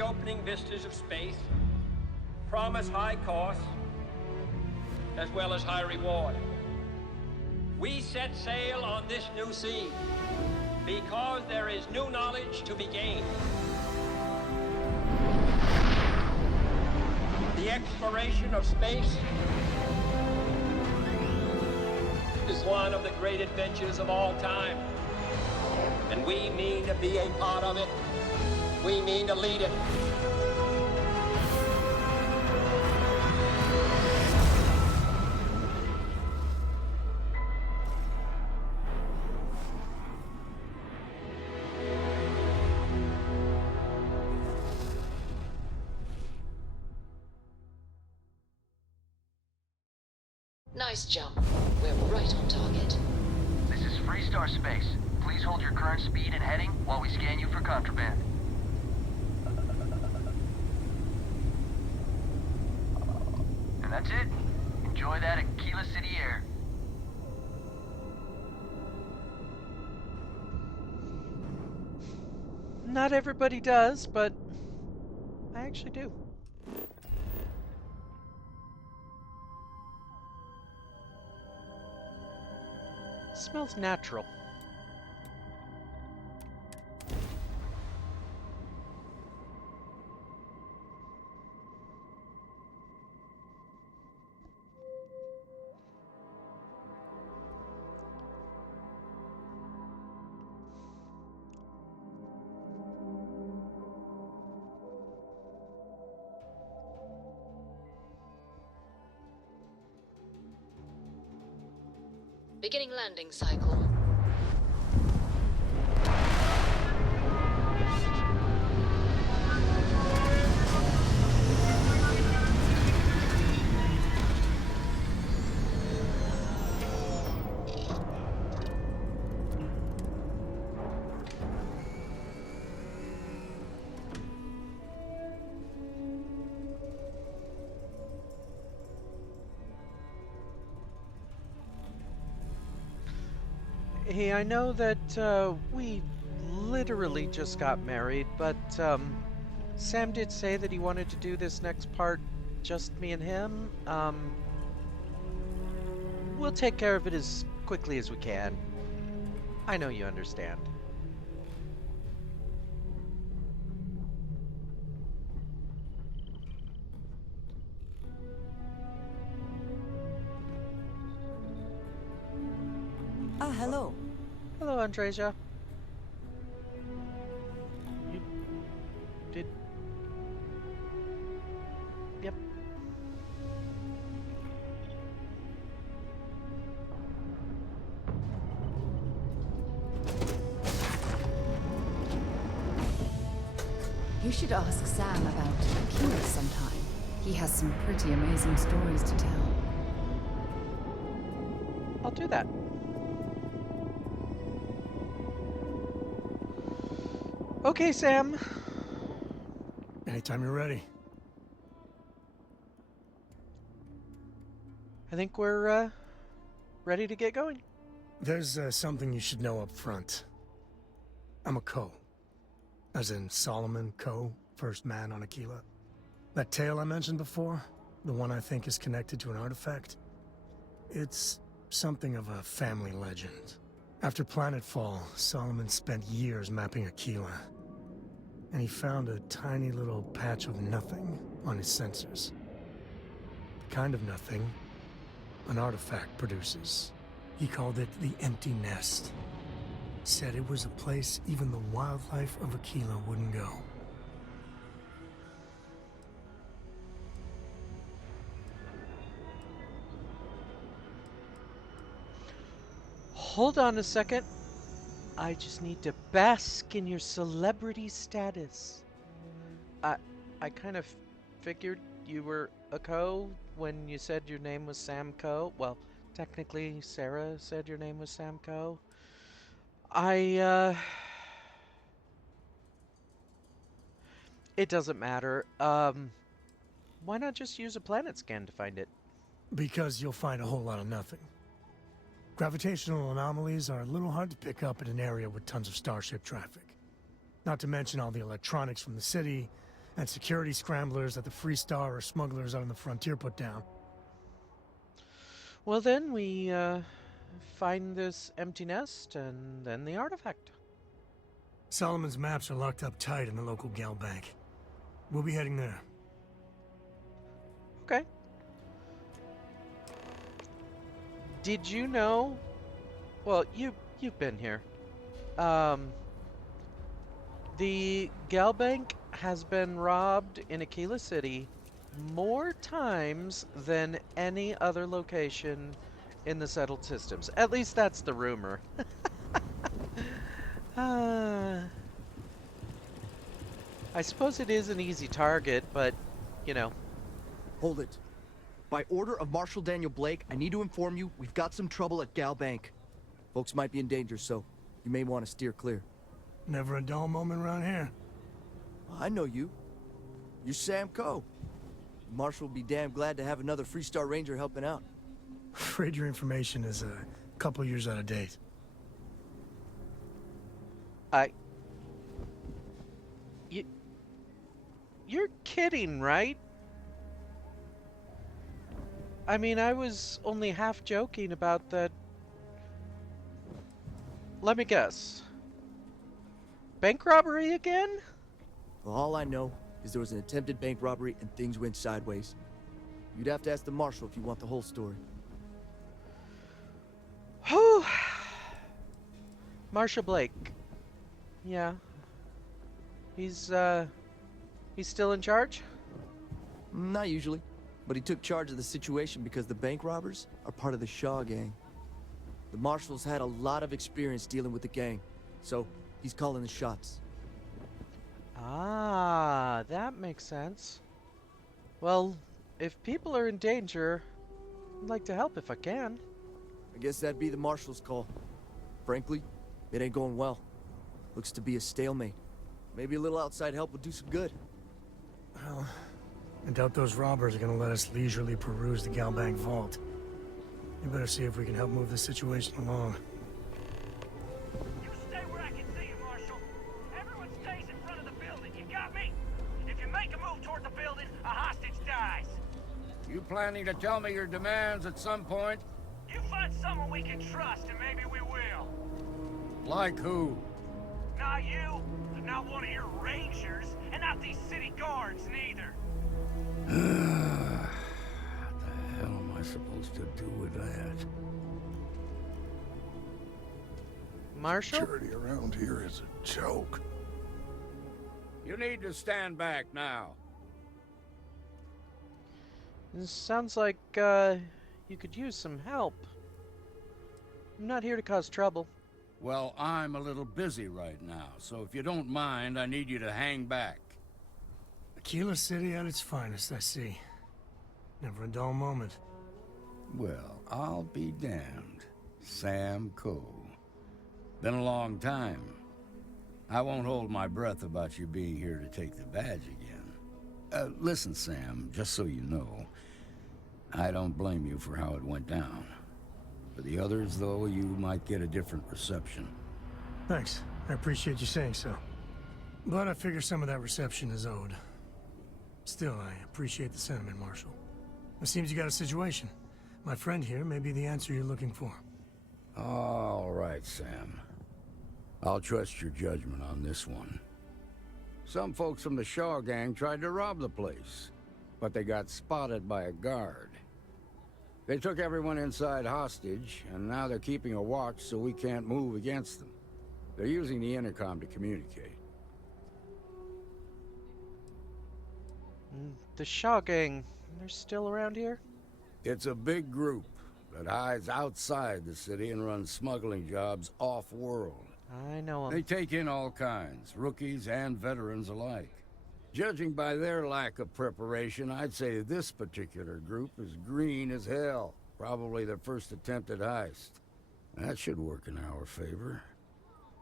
the opening vistas of space promise high costs as well as high reward. We set sail on this new sea because there is new knowledge to be gained. The exploration of space is one of the great adventures of all time. And we mean to be a part of it. We mean to lead it. Nice jump. We're right on target. This is Freestar Space. Please hold your current speed and heading while we scan you for contraband. And that's it. Enjoy that Akila City air. Not everybody does, but I actually do. Smells natural. Beginning landing cycle. Hey, I know that we literally just got married, but Sam did say that he wanted to do this next part just me and him. We'll take care of it as quickly as we can. I know you understand. Ah, hello. Hello, Andreja. You did... Yep. You should ask Sam about Akila sometime. He has some pretty amazing stories to tell. I'll do that. Okay, Sam. Anytime you're ready. I think we're ready to get going. There's something you should know up front. I'm a Ko. As in Solomon Ko, first man on Akila. That tale I mentioned before, the one I think is connected to an artifact, it's something of a family legend. After planetfall, Solomon spent years mapping Akila, and he found a tiny little patch of nothing on his sensors. The kind of nothing an artifact produces. He called it the Empty Nest. Said it was a place even the wildlife of Akila wouldn't go. Hold on a second. I just need to bask in your celebrity status. I kind of figured you were a Ko when you said your name was Sam Ko. Well, technically Sarah said your name was Sam Ko. It doesn't matter. Why not just use a planet scan to find it? Because you'll find a whole lot of nothing. Gravitational anomalies are a little hard to pick up in an area with tons of starship traffic. Not to mention all the electronics from the city and security scramblers that the Free Star or smugglers out on the frontier put down. Well, then we find this empty nest and then the artifact. Solomon's maps are locked up tight in the local gal bank. We'll be heading there. Okay. Did you know? Well, you've been here. The gal bank has been robbed in Akila City more times than any other location in the settled systems. At least that's the rumor. I suppose it is an easy target, but, you know. Hold it. By order of Marshal Daniel Blake, I need to inform you we've got some trouble at Gal Bank. Folks might be in danger, so you may want to steer clear. Never a dull moment around here. I know you. You're Sam Coe. Marshal will be damn glad to have another Free Star Ranger helping out. Afraid your information is a couple years out of date. You're kidding, right? I mean, I was only half joking about that. Let me guess. Bank robbery again? Well, all I know is there was an attempted bank robbery and things went sideways. You'd have to ask the Marshal if you want the whole story. Whew. Marshal Blake. Yeah. He's still in charge? Not usually, but he took charge of the situation because the bank robbers are part of the Shaw gang. The Marshal's had a lot of experience dealing with the gang, so he's calling the shots. Ah, that makes sense. Well, if people are in danger, I'd like to help if I can. I guess that'd be the Marshal's call. Frankly, it ain't going well. Looks to be a stalemate. Maybe a little outside help would do some good. Well, I doubt those robbers are gonna let us leisurely peruse the gal bank vault. We better see if we can help move the situation along. You stay where I can see you, Marshal. Everyone stays in front of the building. You got me? If you make a move toward the building, a hostage dies. You planning to tell me your demands at some point? You find someone we can trust, and maybe we will. Like who? Not you, not one of your rangers, and not these city guards, neither. What the hell am I supposed to do with that? Marshal? Security around here is a joke. You need to stand back now. This sounds like, you could use some help. I'm not here to cause trouble. Well, I'm a little busy right now, so if you don't mind, I need you to hang back. Akila City at its finest, I see. Never a dull moment. Well, I'll be damned. Sam Coe. Been a long time. I won't hold my breath about you being here to take the badge again. Listen, Sam, just so you know, I don't blame you for how it went down. For the others, though, you might get a different reception. Thanks. I appreciate you saying so. But I figure some of that reception is owed. Still, I appreciate the sentiment, Marshal. It seems you got a situation. My friend here may be the answer you're looking for. All right, Sam. I'll trust your judgment on this one. Some folks from the Shaw gang tried to rob the place, but they got spotted by a guard. They took everyone inside hostage, and now they're keeping a watch so we can't move against them. They're using the intercom to communicate. The Shaw gang, they're still around here? It's a big group that hides outside the city and runs smuggling jobs off-world. I know 'em. They take in all kinds, rookies and veterans alike. Judging by their lack of preparation, I'd say this particular group is green as hell. Probably their first attempt at heist. That should work in our favor.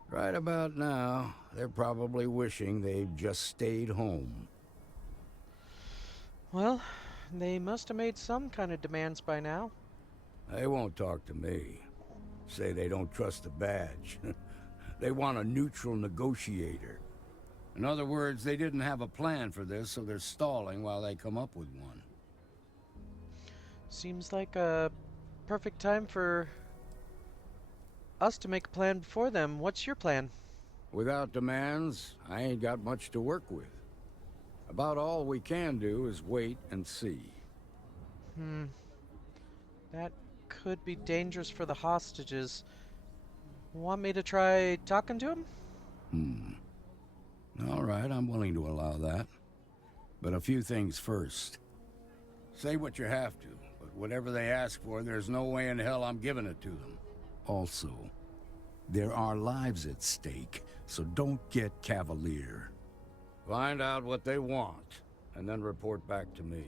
Right about now, they're probably wishing they'd just stayed home. Well, they must have made some kind of demands by now. They won't talk to me. Say they don't trust the badge. They want a neutral negotiator. In other words, they didn't have a plan for this, so they're stalling while they come up with one. Seems like a perfect time for us to make a plan before them. What's your plan? Without demands, I ain't got much to work with. About all we can do is wait and see. That could be dangerous for the hostages. Want me to try talking to him? All right, I'm willing to allow that. But a few things first. Say what you have to, but whatever they ask for, there's no way in hell I'm giving it to them. Also, there are lives at stake, so don't get cavalier. Find out what they want, and then report back to me.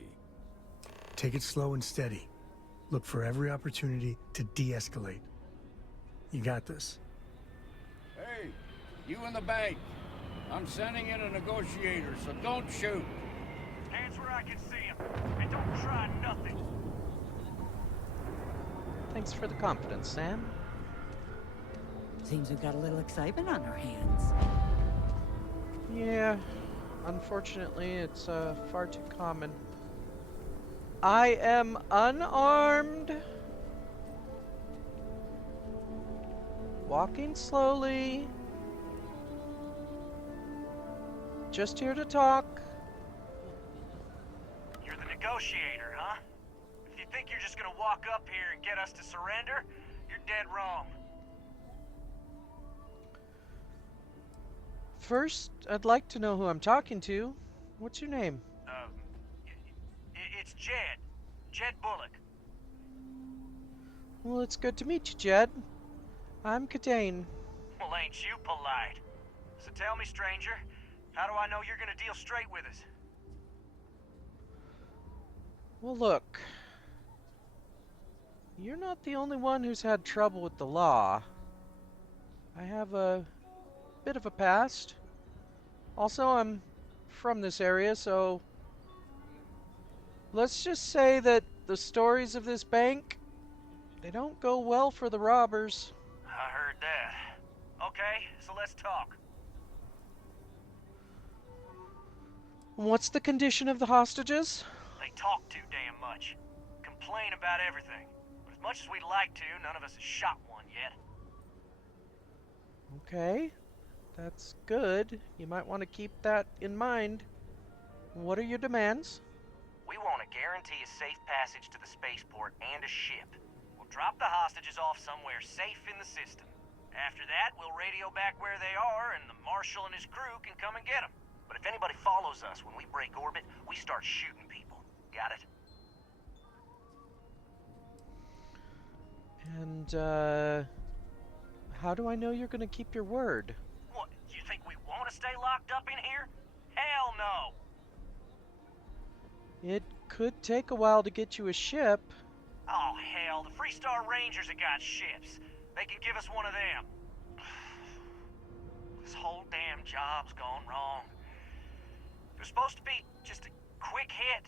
Take it slow and steady. Look for every opportunity to de-escalate. You got this. Hey, you in the bank. I'm sending in a negotiator, so don't shoot. Hands where I can see him, and don't try nothing. Thanks for the confidence, Sam. Seems we've got a little excitement on our hands. Yeah, unfortunately, it's far too common. I am unarmed. Walking slowly. Just here to talk. You're the negotiator, huh? If you think you're just gonna walk up here and get us to surrender, you're dead wrong. First, I'd like to know who I'm talking to. What's your name? It's Jed. Jed Bullock. Well, it's good to meet you, Jed. I'm Kidaen. Well, ain't you polite? So tell me, stranger, how do I know you're gonna deal straight with us? Well, look. You're not the only one who's had trouble with the law. I have a bit of a past. Also, I'm from this area, so let's just say that the stories of this bank, they don't go well for the robbers. I heard that. Okay, so let's talk. What's the condition of the hostages? They talk too damn much. Complain about everything. But as much as we'd like to, none of us has shot one yet. Okay, that's good. You might want to keep that in mind. What are your demands? We want to guarantee a safe passage to the spaceport and a ship. We'll drop the hostages off somewhere safe in the system. After that, we'll radio back where they are, and the Marshal and his crew can come and get them. But if anybody follows us when we break orbit, we start shooting people. Got it? And, how do I know you're gonna keep your word? What, you think we want to stay locked up in here? Hell no! It could take a while to get you a ship. Oh, hell, the Freestar Rangers have got ships. They can give us one of them. This whole damn job's gone wrong. It was supposed to be just a quick hit.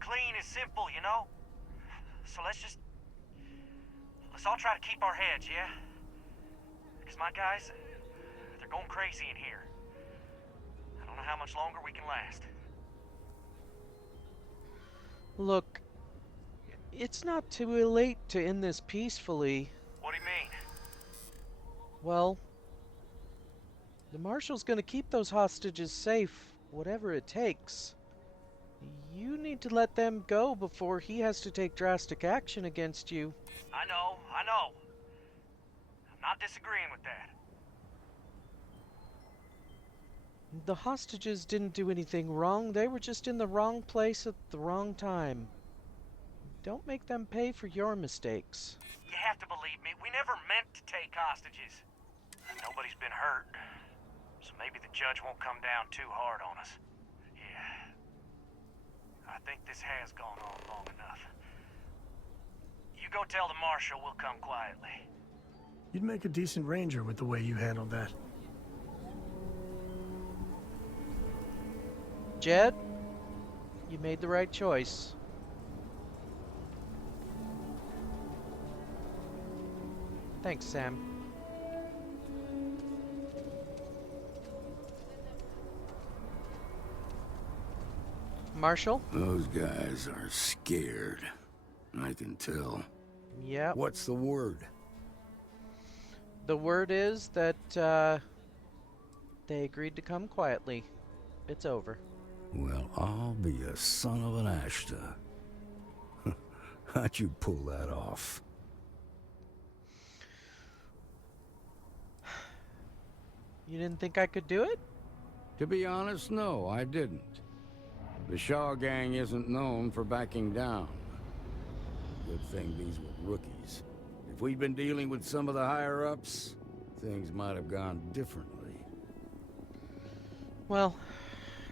Clean and simple, you know? So let's all try to keep our heads, yeah? Because my guys, they're going crazy in here. I don't know how much longer we can last. Look, it's not too late to end this peacefully. What do you mean? Well, the Marshal's gonna keep those hostages safe, whatever it takes. You need to let them go before he has to take drastic action against you. I know. I'm not disagreeing with that. The hostages didn't do anything wrong. They were just in the wrong place at the wrong time. Don't make them pay for your mistakes. You have to believe me, we never meant to take hostages. Nobody's been hurt, so maybe the judge won't come down too hard on us. Yeah. I think this has gone on long enough. You go tell the Marshal we'll come quietly. You'd make a decent ranger with the way you handled that. Jed, you made the right choice. Thanks, Sam. Marshal? Those guys are scared. I can tell. Yep. What's the word? The word is that they agreed to come quietly. It's over. Well, I'll be a son of an Ashta. How'd you pull that off? You didn't think I could do it? To be honest, no, I didn't. The Shaw gang isn't known for backing down. Good thing these were rookies. If we'd been dealing with some of the higher-ups, things might have gone differently. Well,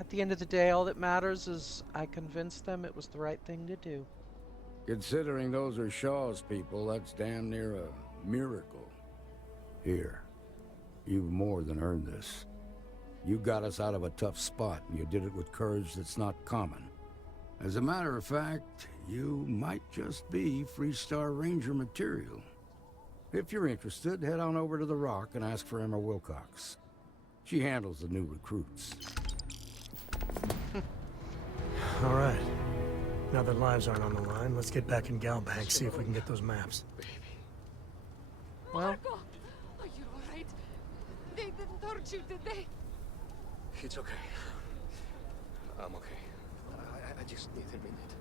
at the end of the day, all that matters is I convinced them it was the right thing to do. Considering those are Shaw's people, that's damn near a miracle. Here, you've more than earned this. You got us out of a tough spot, and you did it with courage that's not common. As a matter of fact, you might just be Freestar Ranger material. If you're interested, head on over to the Rock and ask for Emma Wilcox. She handles the new recruits. All right. Now that lives aren't on the line, let's get back in Galbank, see if we can get those maps. Well, Marco, are you all right? They didn't hurt you, did they? It's okay. I'm okay. I just need a minute.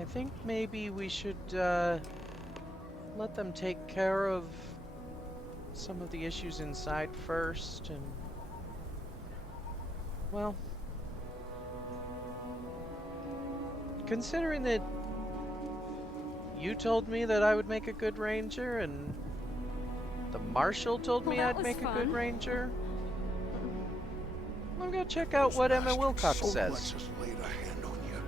I think maybe we should let them take care of some of the issues inside first, and well, considering that you told me that I would make a good ranger, and the marshal told me I'd make a good ranger, I'm gonna check out what Emma Wilcox says. Let's just lay a hand on you.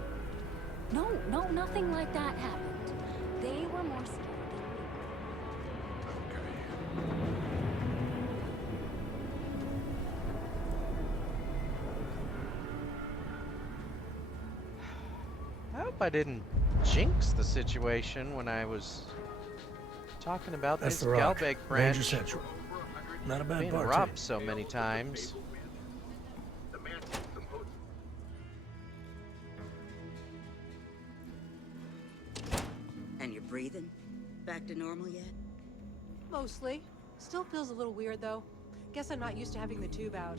No, nothing like that happened. They were more scared I hope I didn't jinx the situation when I was talking about That's this the Rock. Galbank Ranger branch Central. Not a bad being bar, robbed so many times. And you're breathing? Back to normal yet? Mostly. Still feels a little weird, though. Guess I'm not used to having the tube out.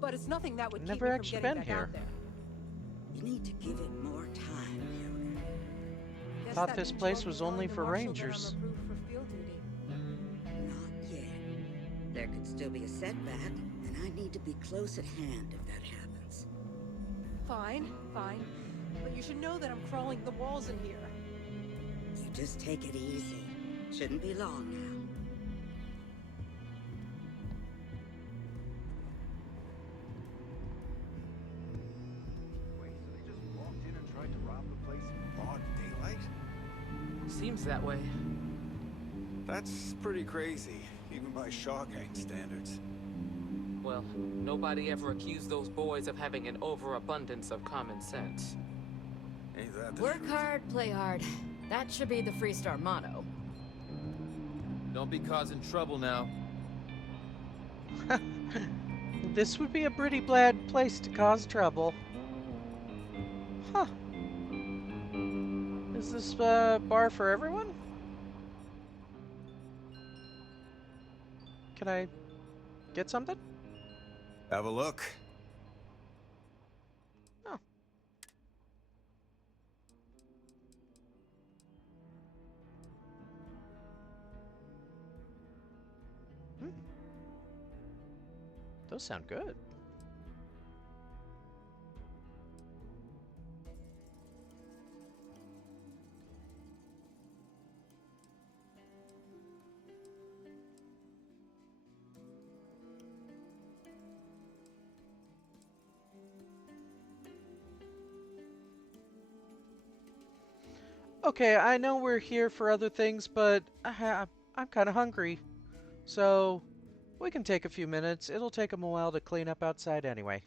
But it's nothing that would keep Never me from actually getting been back here. out there. You need to give it more time, Yoda. Guess Thought that this means place you'll be was only telling the for marshal that I'm rangers. approved for field duty. Not yet. There could still be a setback, and I need to be close at hand if that happens. Fine. But you should know that I'm crawling the walls in here. You just take it easy. Shouldn't be long now. Wait, so they just walked in and tried to rob the place in broad daylight? Seems that way. That's pretty crazy, even by Shaw gang standards. Well, nobody ever accused those boys of having an overabundance of common sense. Ain't that the Work truth? hard, play hard. That should be the Freestar motto. Don't be causing trouble now. This would be a pretty bad place to cause trouble. Huh. Is this bar for everyone? Can I get something? Have a look. Oh. Those sound good. Okay, I know we're here for other things, but I'm kind of hungry. So, we can take a few minutes. It'll take them a while to clean up outside anyway.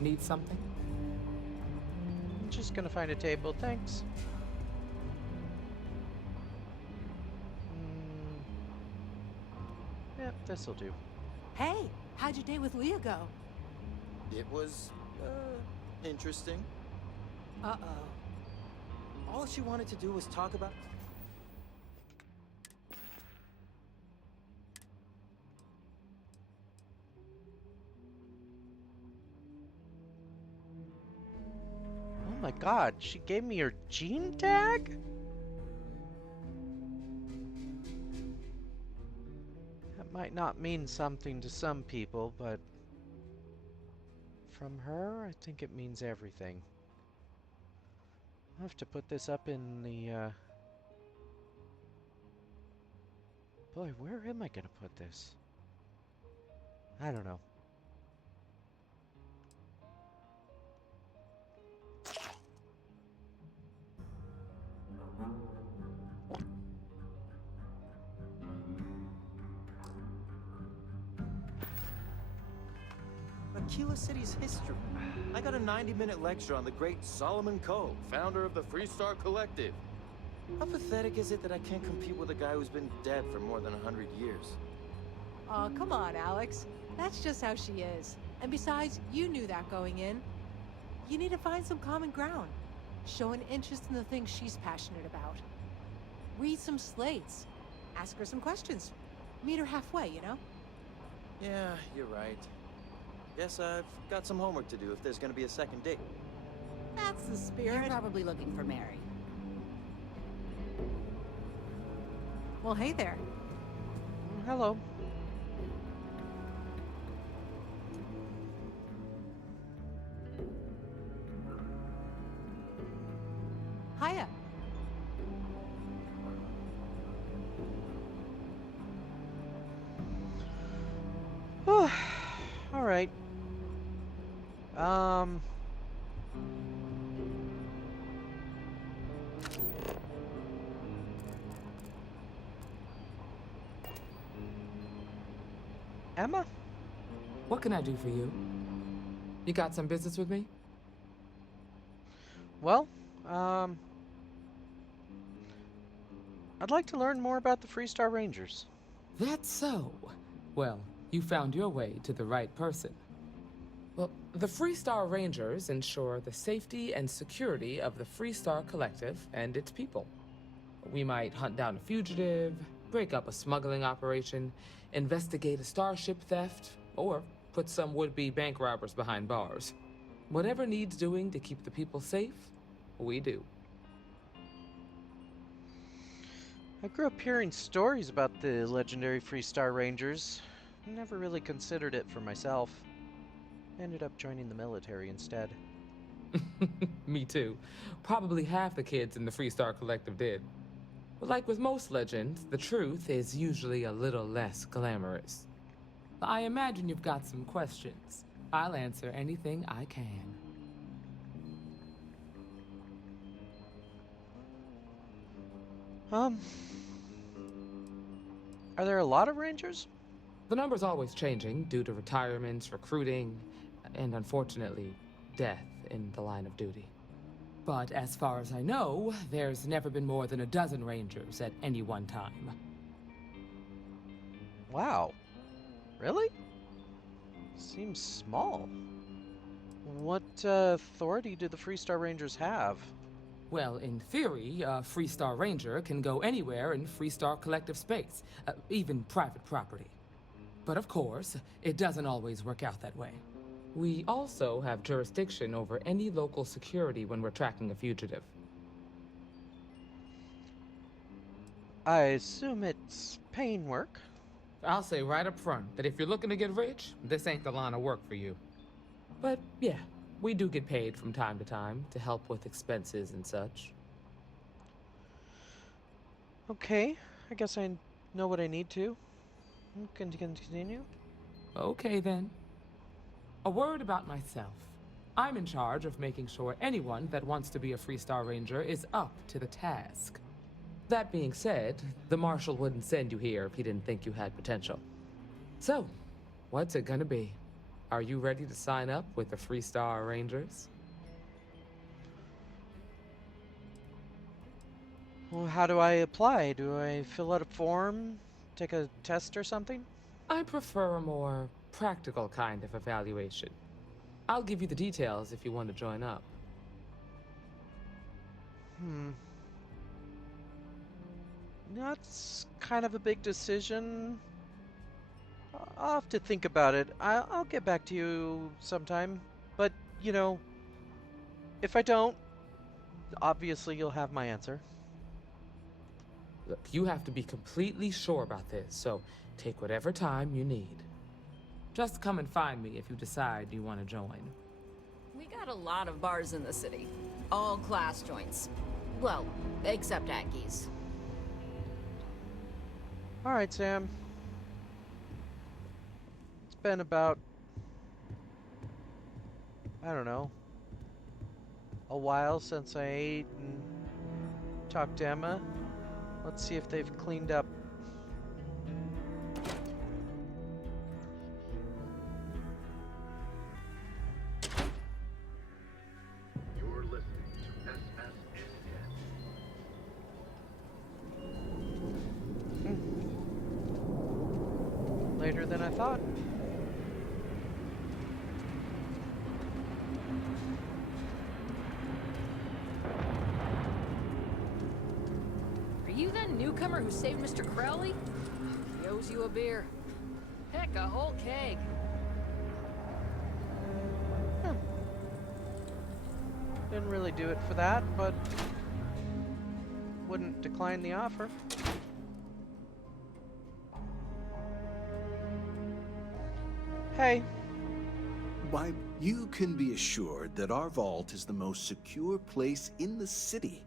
Need something? I'm just gonna find a table, thanks. Yep, this'll do. Hey, how'd your day with Leah go? It was, interesting. Uh-oh. All she wanted to do was talk about... Oh my god, she gave me her gene tag? That might not mean something to some people, but from her, I think it means everything. I'll have to put this up in the, Boy, where am I gonna put this? I don't know. Akila City's history. I got a 90-minute lecture on the great Solomon Coe, founder of the Freestar Collective. How pathetic is it that I can't compete with a guy who's been dead for more than 100 years? Oh, come on, Alex. That's just how she is. And besides, you knew that going in. You need to find some common ground. Show an interest in the things she's passionate about. Read some slates. Ask her some questions. Meet her halfway, you know? Yeah, you're right. Guess I've got some homework to do if there's gonna be a second date. That's the spirit. You're probably looking for Mary. Well, hey there. Hello. Hiya. All right. Emma? What can I do for you? You got some business with me? Well, I'd like to learn more about the Freestar Rangers. That's so. Well, you found your way to the right person. Well, the Freestar Rangers ensure the safety and security of the Freestar Collective and its people. We might hunt down a fugitive, break up a smuggling operation, investigate a starship theft, or put some would-be bank robbers behind bars. Whatever needs doing to keep the people safe, we do. I grew up hearing stories about the legendary Freestar Rangers. Never really considered it for myself. Ended up joining the military instead. Me too. Probably half the kids in the Freestar Collective did. But like with most legends, the truth is usually a little less glamorous. I imagine you've got some questions. I'll answer anything I can. Are there a lot of Rangers? The number's always changing due to retirements, recruiting, and unfortunately, death in the line of duty. But as far as I know, there's never been more than a dozen Rangers at any one time. Wow. Really? Seems small. What authority do the Freestar Rangers have? Well, in theory, a Freestar Ranger can go anywhere in Freestar Collective space, even private property. But of course, it doesn't always work out that way. We also have jurisdiction over any local security when we're tracking a fugitive. I assume it's paying work? I'll say right up front that if you're looking to get rich, this ain't the line of work for you. But yeah, we do get paid from time to time to help with expenses and such. Okay, I guess I know what I need to. Can continue? Okay then. A word about myself. I'm in charge of making sure anyone that wants to be a Freestar Ranger is up to the task. That being said, the Marshal wouldn't send you here if he didn't think you had potential. So, what's it gonna be? Are you ready to sign up with the Freestar Rangers? Well, how do I apply? Do I fill out a form? Take a test or something? I prefer a more practical kind of evaluation. I'll give you the details if you want to join up. That's kind of a big decision. I'll have to think about it. I'll get back to you sometime. But, you know, if I don't, obviously you'll have my answer. Look, you have to be completely sure about this, so take whatever time you need. Just come and find me if you decide you want to join. We got a lot of bars in the city. All class joints. Well, except Aki's. Alright, Sam. It's been about, I don't know, a while since I ate and talked to Emma. Let's see if they've cleaned up. You're listening to SSN. Later than I thought. Are you that newcomer who saved Mr. Crowley? He owes you a beer. Heck, a whole keg. Didn't really do it for that, but wouldn't decline the offer. Hey. Why, you can be assured that our vault is the most secure place in the city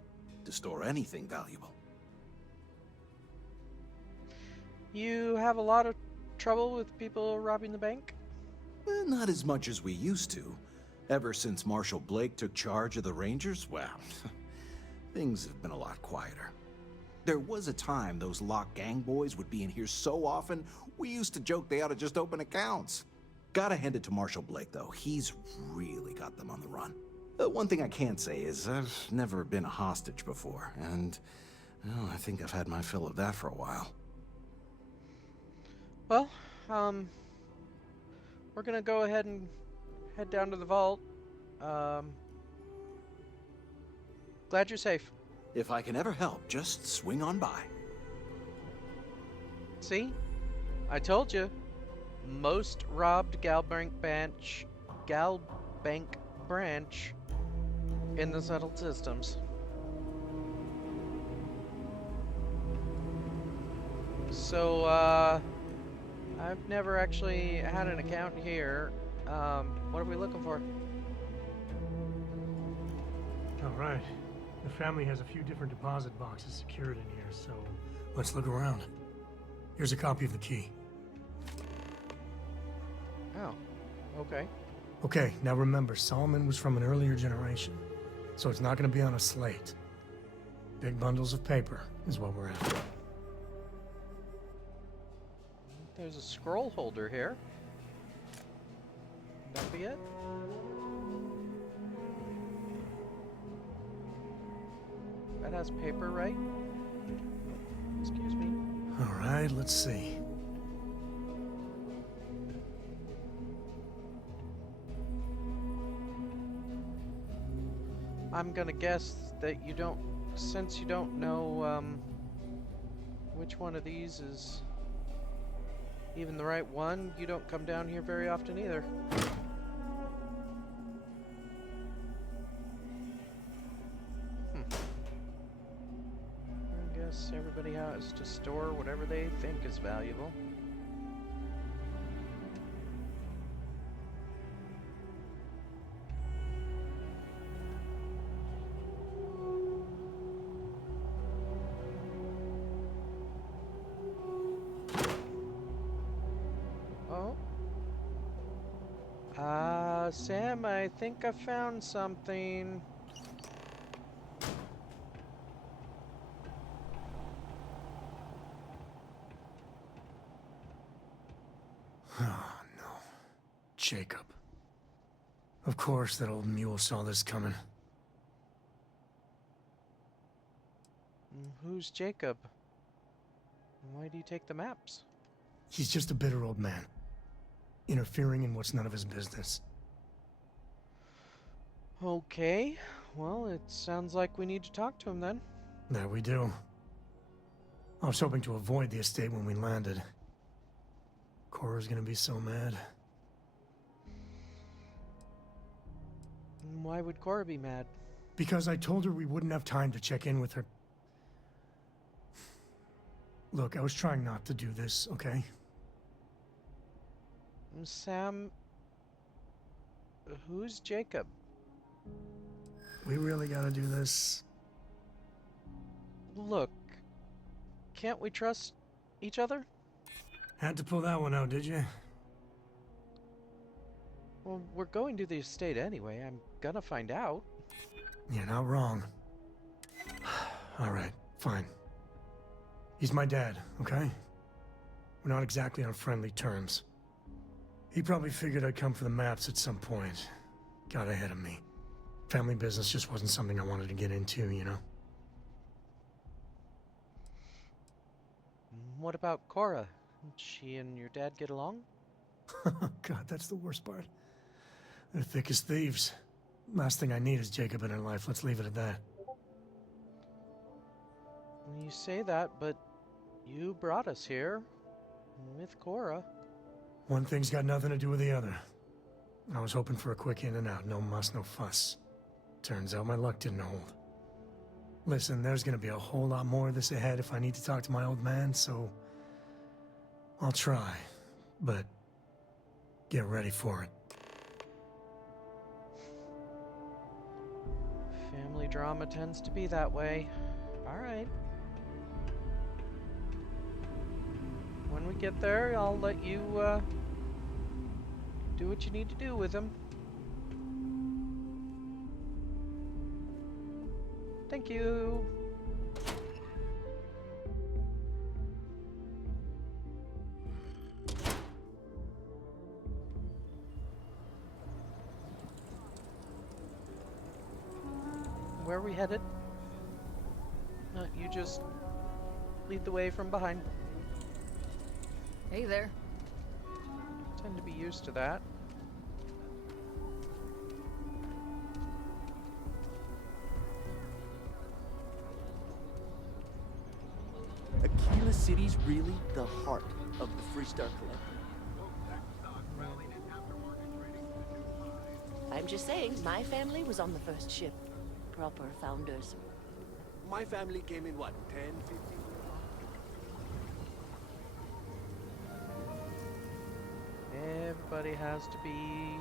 to store anything valuable. You have a lot of trouble with people robbing the bank? Not as much as we used to. Ever since Marshal Blake took charge of the Rangers, well, things have been a lot quieter. There was a time those lock gang boys would be in here so often, we used to joke they ought to just open accounts. Gotta hand it to Marshal Blake, though. He's really got them on the run. One thing I can't say is I've never been a hostage before, and well, I think I've had my fill of that for a while. Well, we're gonna go ahead and head down to the vault. Glad you're safe. If I can ever help, just swing on by. See? I told you. Most robbed Galbank branch in the settled systems. So, I've never actually had an account here. What are we looking for? All right. The family has a few different deposit boxes secured in here, so let's look around. Here's a copy of the key. Oh, okay. Okay, now remember, Solomon was from an earlier generation, so it's not going to be on a slate. Big bundles of paper is what we're after. There's a scroll holder here. Would that be it? That has paper, right? Excuse me. All right, let's see. I'm gonna guess that you don't, since you don't know which one of these is even the right one, you don't come down here very often either. I guess everybody has to store whatever they think is valuable. Sam, I think I found something. Oh, no. Jacob. Of course that old mule saw this coming. Who's Jacob? Why do you take the maps? He's just a bitter old man, interfering in what's none of his business. Okay, well, it sounds like we need to talk to him then. There we do. I was hoping to avoid the estate when we landed. Cora's gonna be so mad. Why would Cora be mad? Because I told her we wouldn't have time to check in with her. Look, I was trying not to do this, okay? Sam... Who's Jacob? We really gotta do this? Look, can't we trust each other? Had to pull that one out, did you? Well, we're going to the estate anyway. I'm gonna find out. You're not wrong. Alright, fine. He's my dad, okay? We're not exactly on friendly terms. He probably figured I'd come for the maps at some point. Got ahead of me. Family business just wasn't something I wanted to get into, you know? What about Cora? She and your dad get along? God, that's the worst part. They're thick as thieves. Last thing I need is Jacob in her life. Let's leave it at that. You say that, but you brought us here with Cora. One thing's got nothing to do with the other. I was hoping for a quick in and out. No muss, no fuss. Turns out my luck didn't hold. Listen, there's gonna be a whole lot more of this ahead if I need to talk to my old man, so... I'll try, but... get ready for it. Family drama tends to be that way. Alright. When we get there, I'll let you, do what you need to do with him. Thank you. Where are we headed? You just lead the way from behind. Hey there. Tend to be used to that. Akila City's really the heart of the Freestar Collective. I'm just saying, my family was on the first ship. Proper founders. My family came in what, 10, 15? Everybody has to be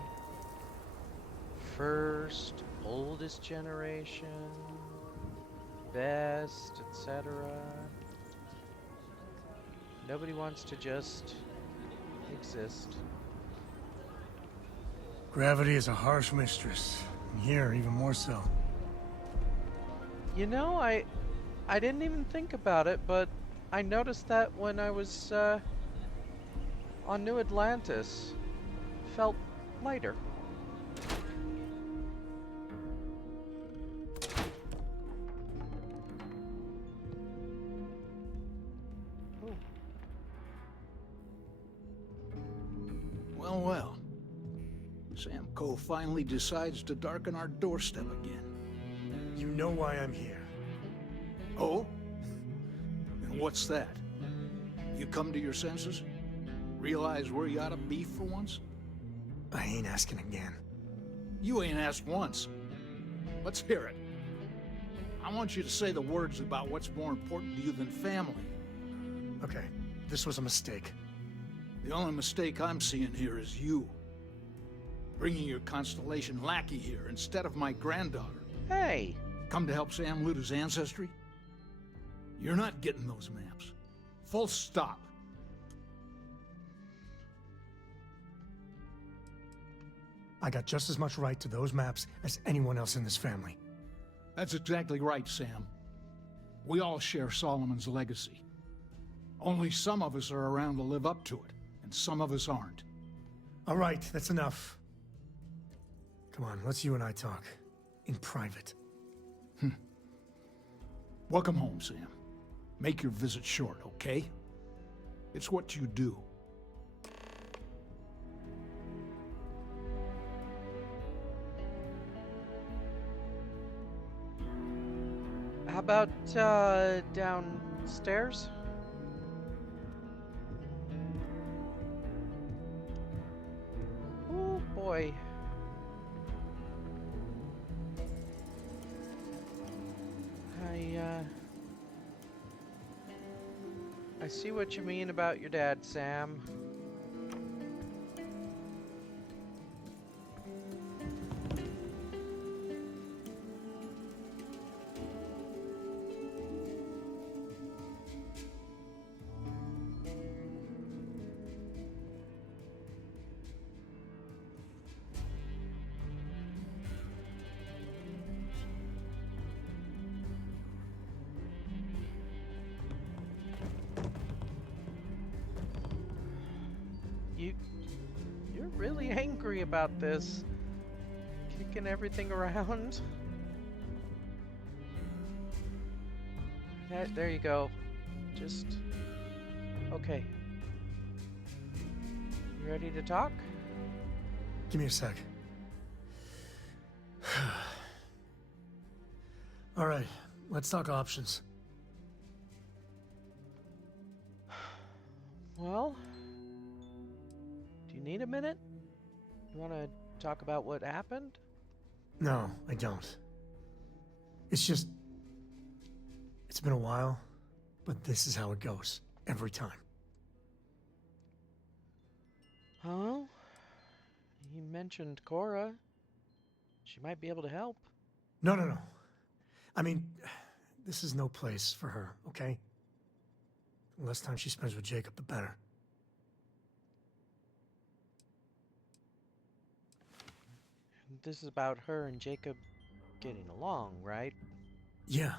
first, oldest generation, best, etc. Nobody wants to just exist. Gravity is a harsh mistress, and here even more so. You know, I didn't even think about it, but I noticed that when I was on New Atlantis. Felt lighter. Ooh. Well, well. Sam Coe finally decides to darken our doorstep again. You know why I'm here. Oh? And what's that? You come to your senses? Realize where you ought to be for once? I ain't asking again. You ain't asked once. Let's hear it. I want you to say the words about what's more important to you than family. Okay, this was a mistake. The only mistake I'm seeing here is you. Bringing your Constellation lackey here instead of my granddaughter. Hey! Come to help Sam loot his ancestry? You're not getting those maps. Full stop. I got just as much right to those maps as anyone else in this family. That's exactly right, Sam. We all share Solomon's legacy. Only some of us are around to live up to it, and some of us aren't. All right, that's enough. Come on, let's you and I talk. In private. Welcome home, Sam. Make your visit short, okay? It's what you do. about, downstairs? Oh, boy. I see what you mean about your dad, Sam. You're really angry about this. Kicking everything around. There you go. Just... okay. You ready to talk? Give me a sec. All right, let's talk options. Well, do you need a minute? You want to talk about what happened? No, I don't. It's just... it's been a while, but this is how it goes. Every time. Huh? You mentioned Cora. She might be able to help. No. I mean, this is no place for her, okay? The less time she spends with Jacob, the better. This is about her and Jacob getting along, right? Yeah.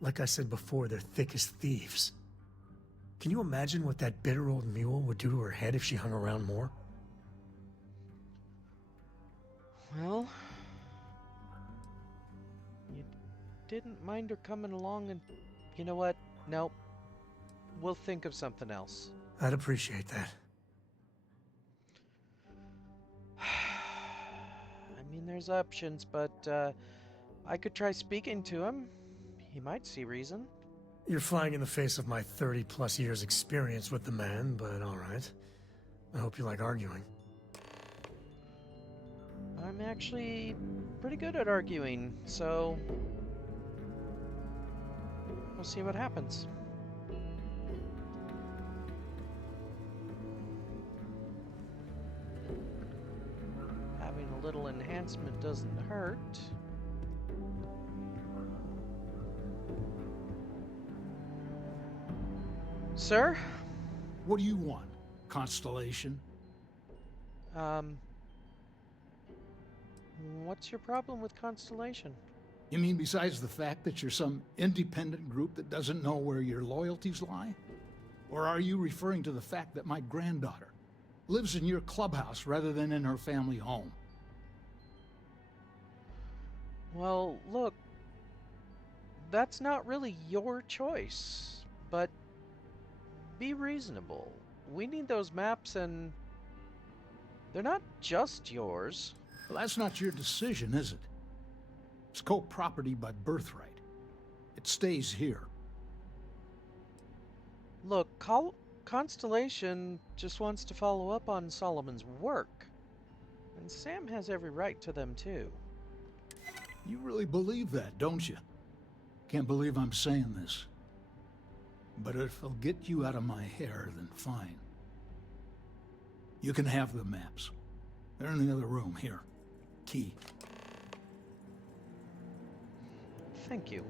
Like I said before, they're thick as thieves. Can you imagine what that bitter old mule would do to her head if she hung around more? Well... you didn't mind her coming along and... you know what? Nope. We'll think of something else. I'd appreciate that. I mean, there's options, but I could try speaking to him. He might see reason. You're flying in the face of my 30-plus years experience with the man, but all right. I hope you like arguing. I'm actually pretty good at arguing, so... we'll see what happens. Having a little enhancement doesn't hurt. Sir? What do you want? Constellation? What's your problem with Constellation? You mean besides the fact that you're some independent group that doesn't know where your loyalties lie? Or are you referring to the fact that my granddaughter lives in your clubhouse rather than in her family home? Well, look, that's not really your choice, but be reasonable. We need those maps and they're not just yours. Well, that's not your decision, is it? It's co-property by birthright. It stays here. Look, Constellation just wants to follow up on Solomon's work. And Sam has every right to them, too. You really believe that, don't you? Can't believe I'm saying this. But if it'll get you out of my hair, then fine. You can have the maps. They're in the other room, here. Key. Thank you.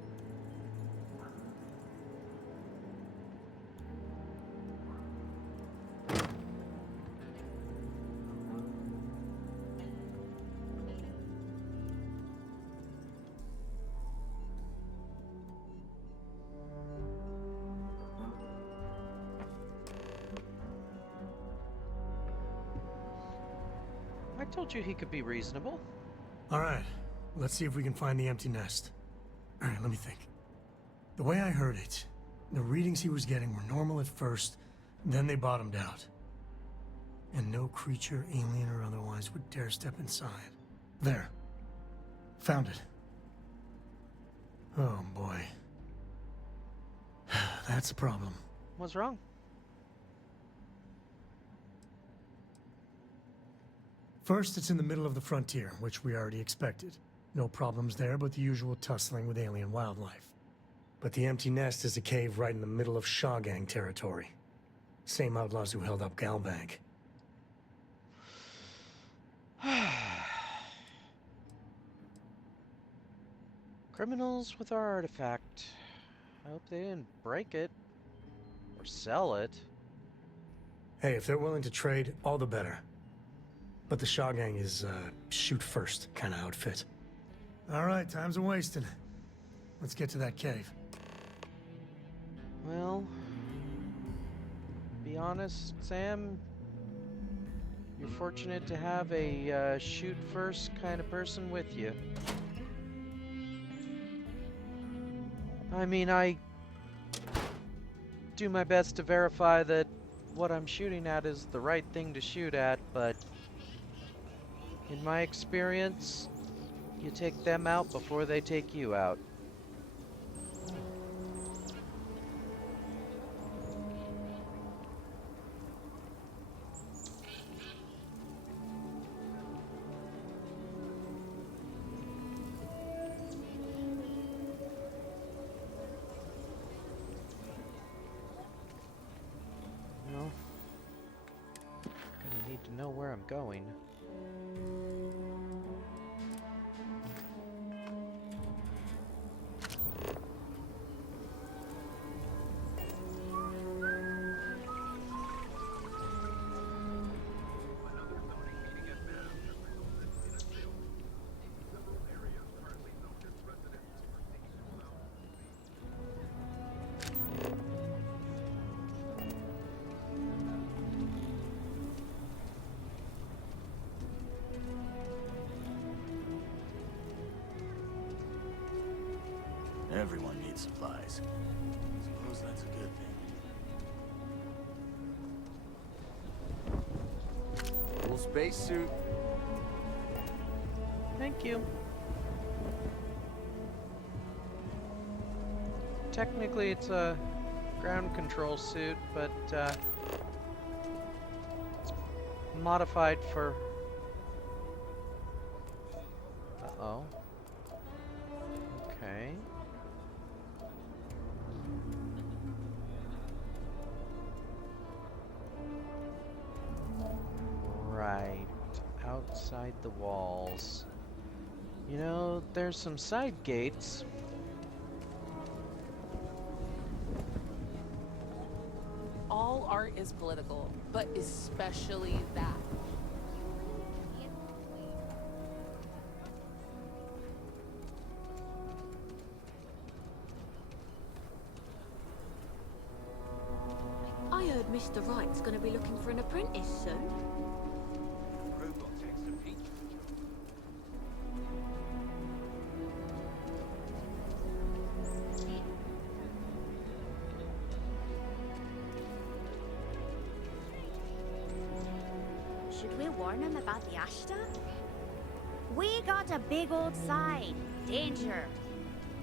I told you he could be reasonable. All right, let's see if we can find the empty nest. All right, let me think. The way I heard it, the readings he was getting were normal at first, then they bottomed out. And no creature, alien or otherwise, would dare step inside. There. Found it. Oh boy. That's a problem. What's wrong? First, it's in the middle of the frontier, which we already expected. No problems there, but the usual tussling with alien wildlife. But the empty nest is a cave right in the middle of Shaw Gang territory. Same outlaws who held up Galbank. Criminals with our artifact. I hope they didn't break it. Or sell it. Hey, if they're willing to trade, all the better. But the Shaw Gang is, shoot first kind of outfit. Alright, time's a-wasting. Let's get to that cave. Well, be honest, Sam. You're fortunate to have a shoot first kind of person with you. I mean, I do my best to verify that what I'm shooting at is the right thing to shoot at, but in my experience, you take them out before they take you out. Well, gonna need to know where I'm going. Everyone needs supplies. Suppose that's a good thing. Full spacesuit. Thank you. Technically, it's a ground control suit, but it's modified for... Uh-oh. Okay. Right. Outside the walls. You know, there's some side gates. All art is political, but especially that. I heard Mr. Wright's gonna be looking for an apprentice soon. Should we warn them about the Ashta? We got a big old sign. Danger.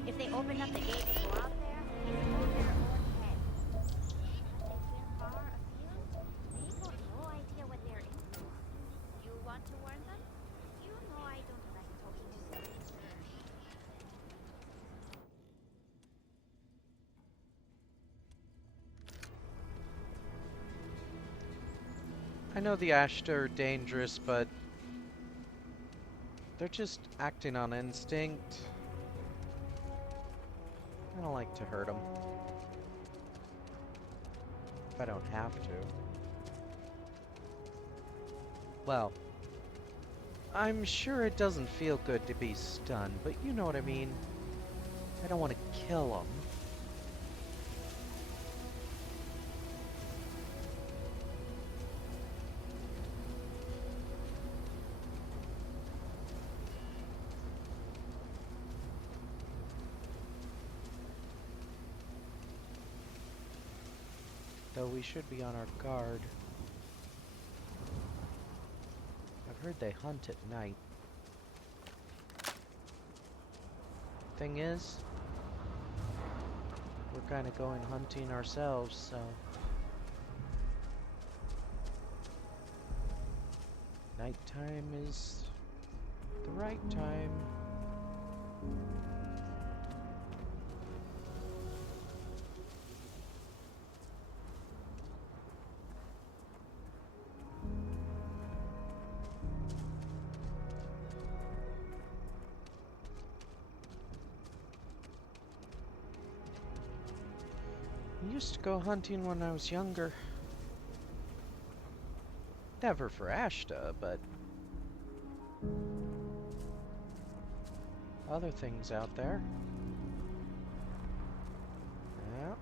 If they open up the gate and go out there, it's over their own head. But if they're far afield, they got no idea what they're in for. You want to warn them? You know I don't like talking to strangers. I know the Ashta are dangerous, but they're just acting on instinct. I don't like to hurt them. If I don't have to. Well, I'm sure it doesn't feel good to be stunned, but you know what I mean. I don't want to kill them. Though we should be on our guard. I've heard they hunt at night. Thing is, we're kind of going hunting ourselves, so... Nighttime is the right time. I used to go hunting when I was younger. Never for Ashta, but other things out there. Yeah.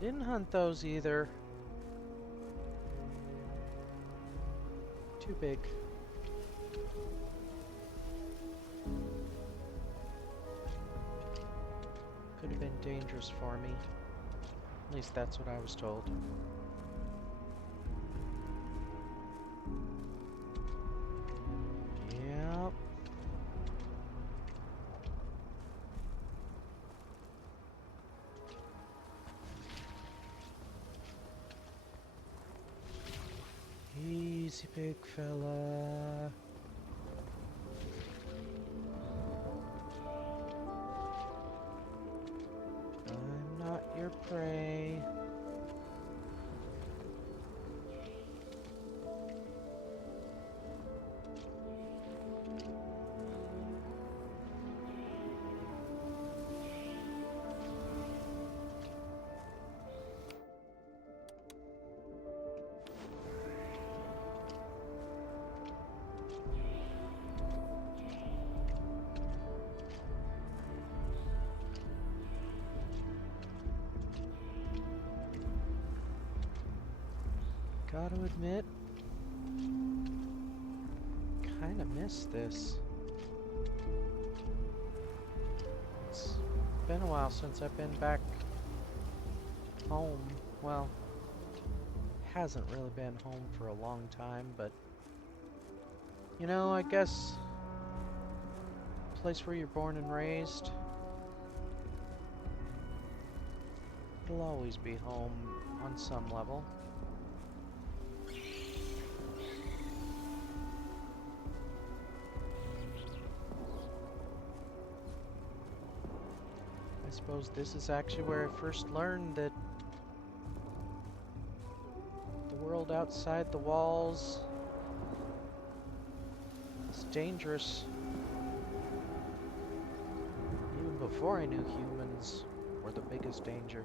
Didn't hunt those either. Too big. Could have been dangerous for me. At least that's what I was told. Yep. Easy, big fella. I'm not your prey. Gotta admit, kinda miss this. It's been a while since I've been back home. Well, hasn't really been home for a long time, but you know, I guess place where you're born and raised, it'll always be home on some level. I suppose this is actually where I first learned that the world outside the walls is dangerous. Even before I knew humans were the biggest danger.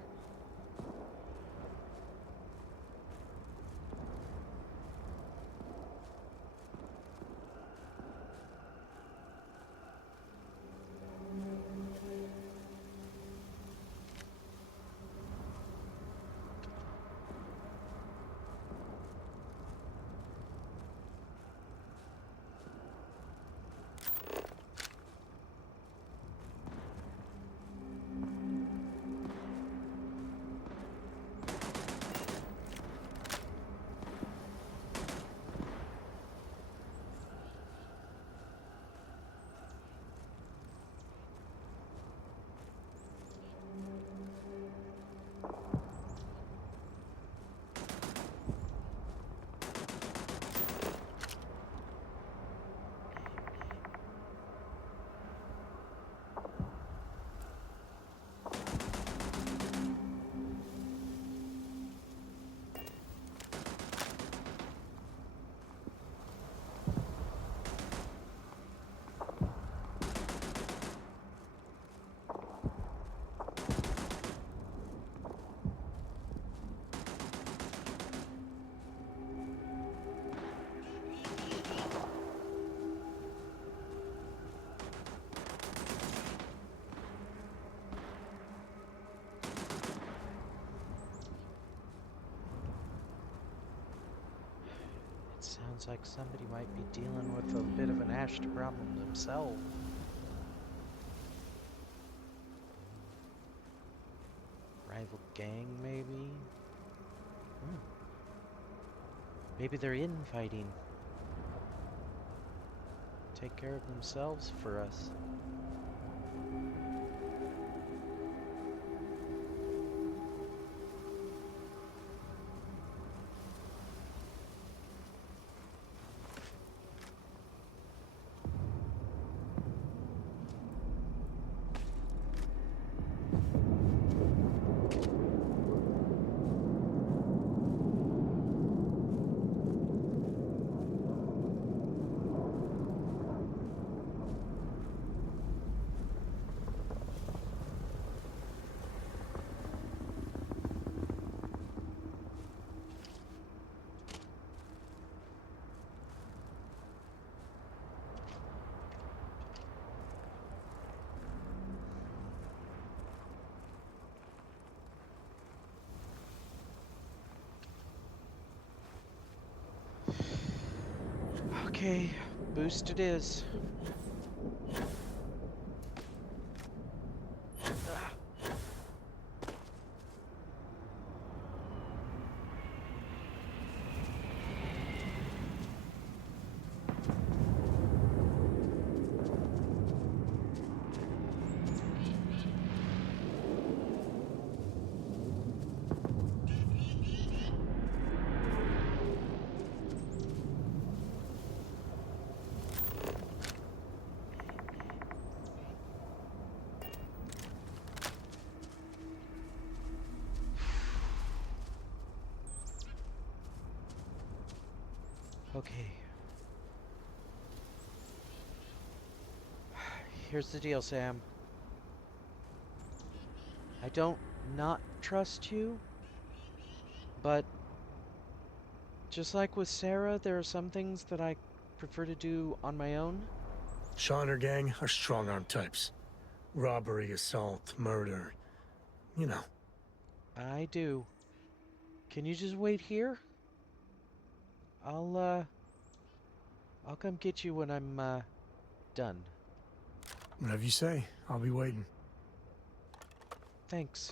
Sounds like somebody might be dealing with a bit of an Ashta problem themselves. Rival gang, maybe? Maybe they're infighting. Take care of themselves for us. Okay, boost it is. Okay. Here's the deal, Sam. I don't not trust you, but just like with Sarah, there are some things that I prefer to do on my own. Shaw and her gang are strong-arm types. Robbery, assault, murder. You know. I do. Can you just wait here? I'll come get you when I'm, done. Whatever you say, I'll be waiting. Thanks.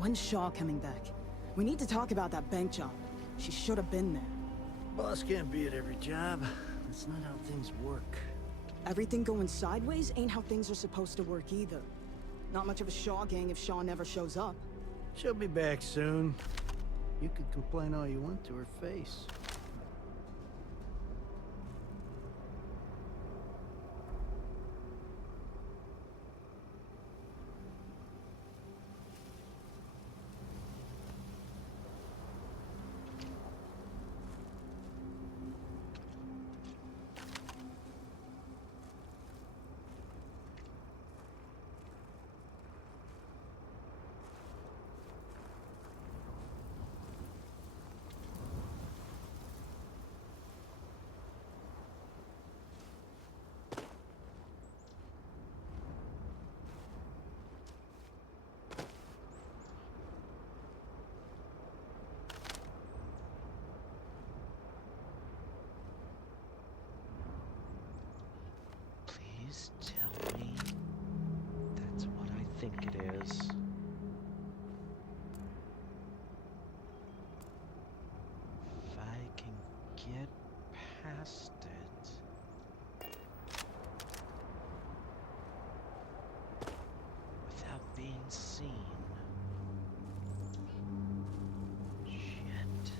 When's Shaw coming back? We need to talk about that bank job. She should have been there. Boss can't be at every job. That's not how things work. Everything going sideways ain't how things are supposed to work either. Not much of a Shaw gang if Shaw never shows up. She'll be back soon. You could complain all you want to her face. Please tell me that's what I think it is. If I can get past it without being seen. Shit.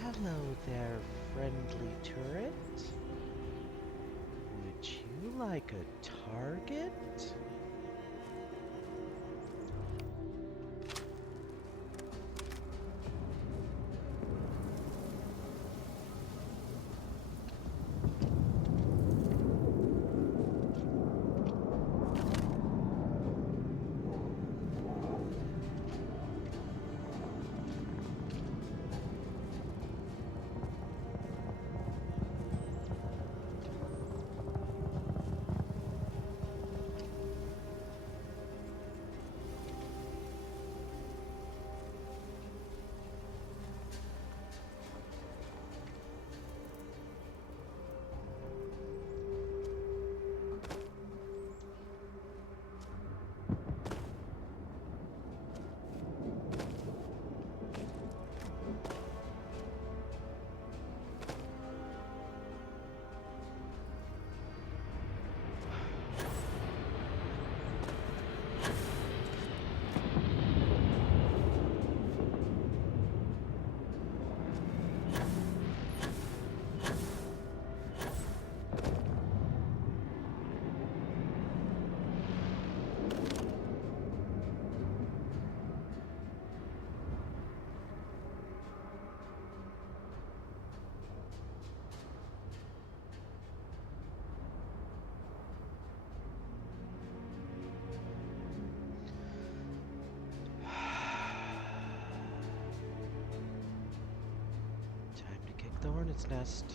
Hello there, friendly turret. Would you like a target? the hornet's nest.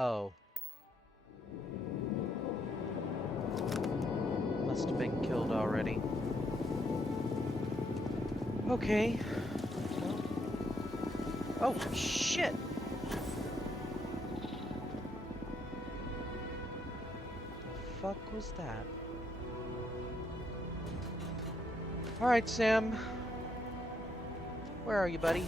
Oh. Must have been killed already. Okay. Oh, shit! The fuck was that? Alright, Sam. Where are you, buddy?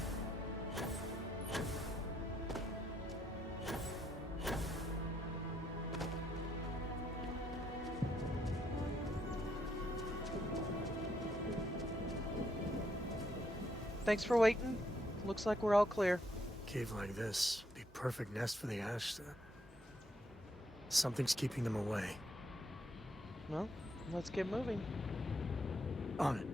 Thanks for waiting. Looks like we're all clear. Cave like this, be perfect nest for the Ashta. Something's keeping them away. Well, let's get moving. On it.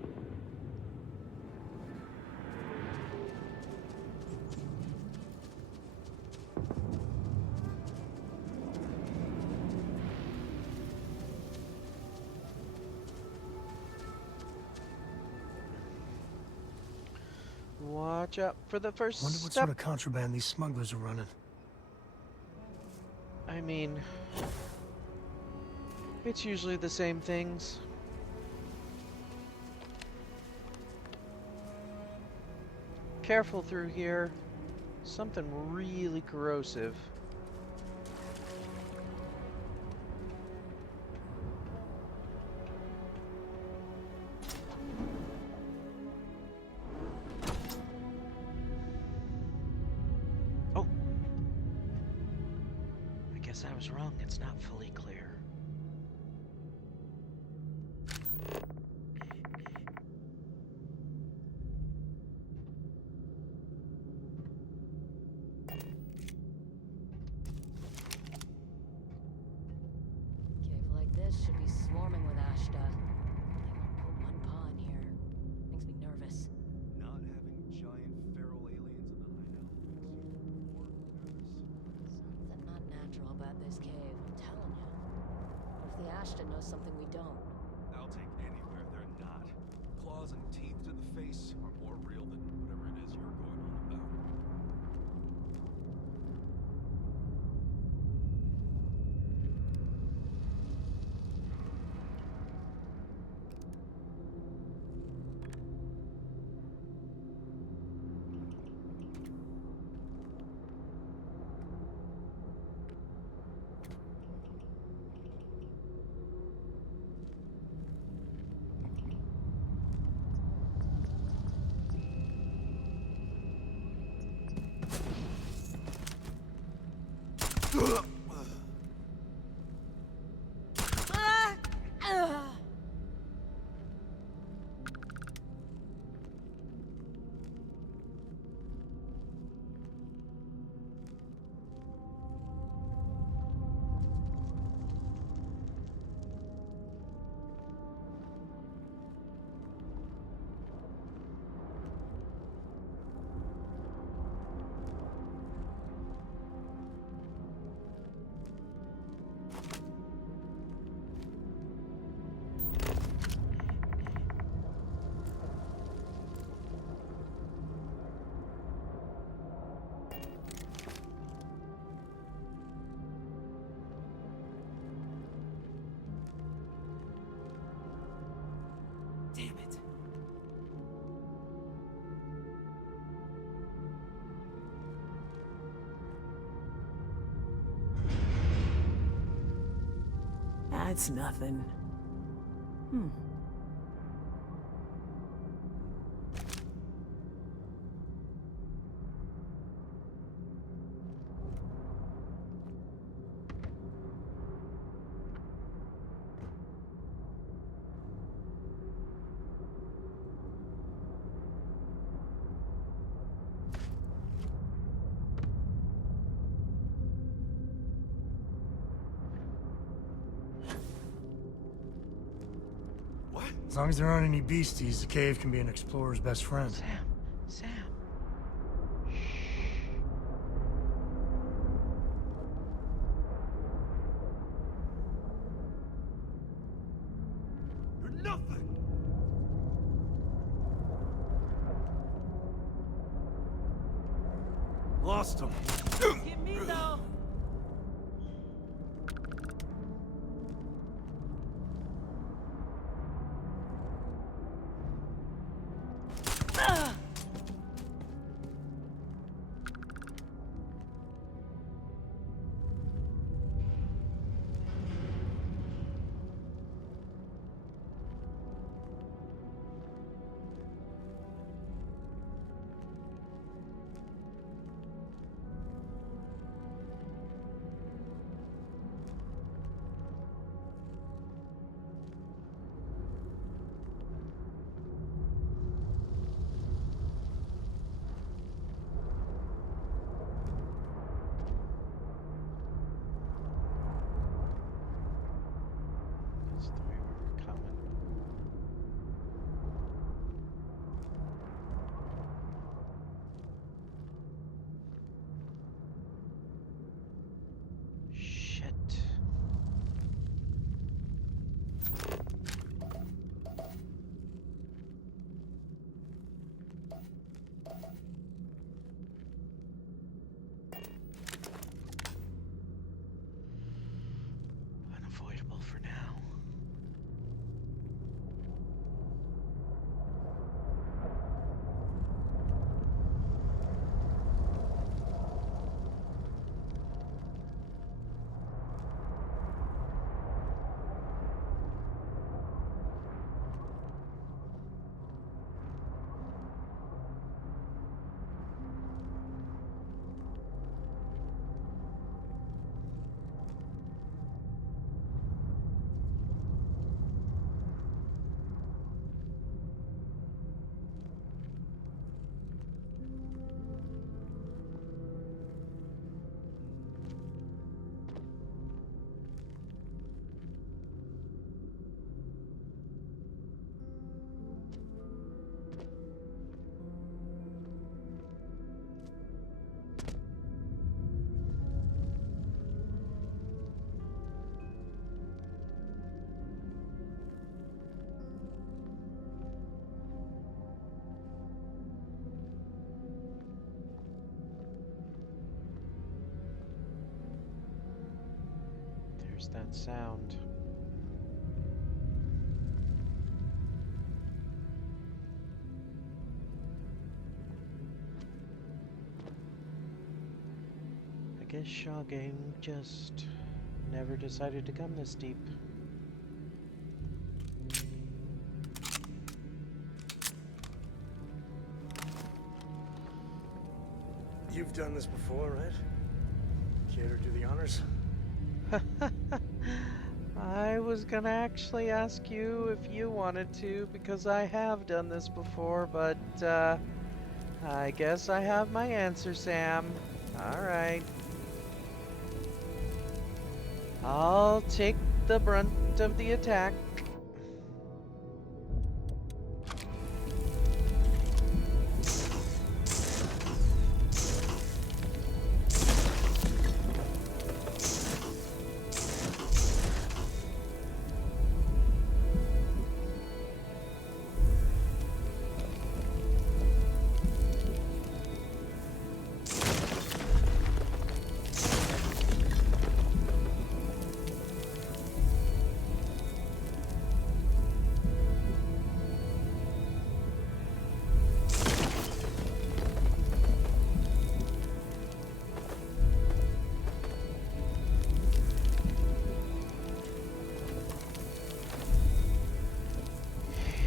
Watch out for the first Wonder what step. sort of contraband these smugglers are running. I mean, it's usually the same things. Careful through here. Something really corrosive. Oh. I guess I was wrong. It's not fully clear. Cave like this should be swarming with Ashta. They won't put one paw in here. Makes me nervous. Not having giant feral aliens in the hideout makes you more nervous. Something not natural about this cave, I'm telling you. What if the Ashta knows something we don't? I'll take anywhere they're not. Claws and teeth to the face are more real than whatever it is you're going on about. Damn it. That's nothing. As long as there aren't any beasties, the cave can be an explorer's best friend. Sam. You're nothing! Lost him. Get me though. Where's that sound? I guess Shaw Gang just never decided to come this deep. You've done this before, right? Care to do the honors? I was gonna actually ask you if you wanted to, because I have done this before, but I guess I have my answer, Sam. Alright. I'll take the brunt of the attack.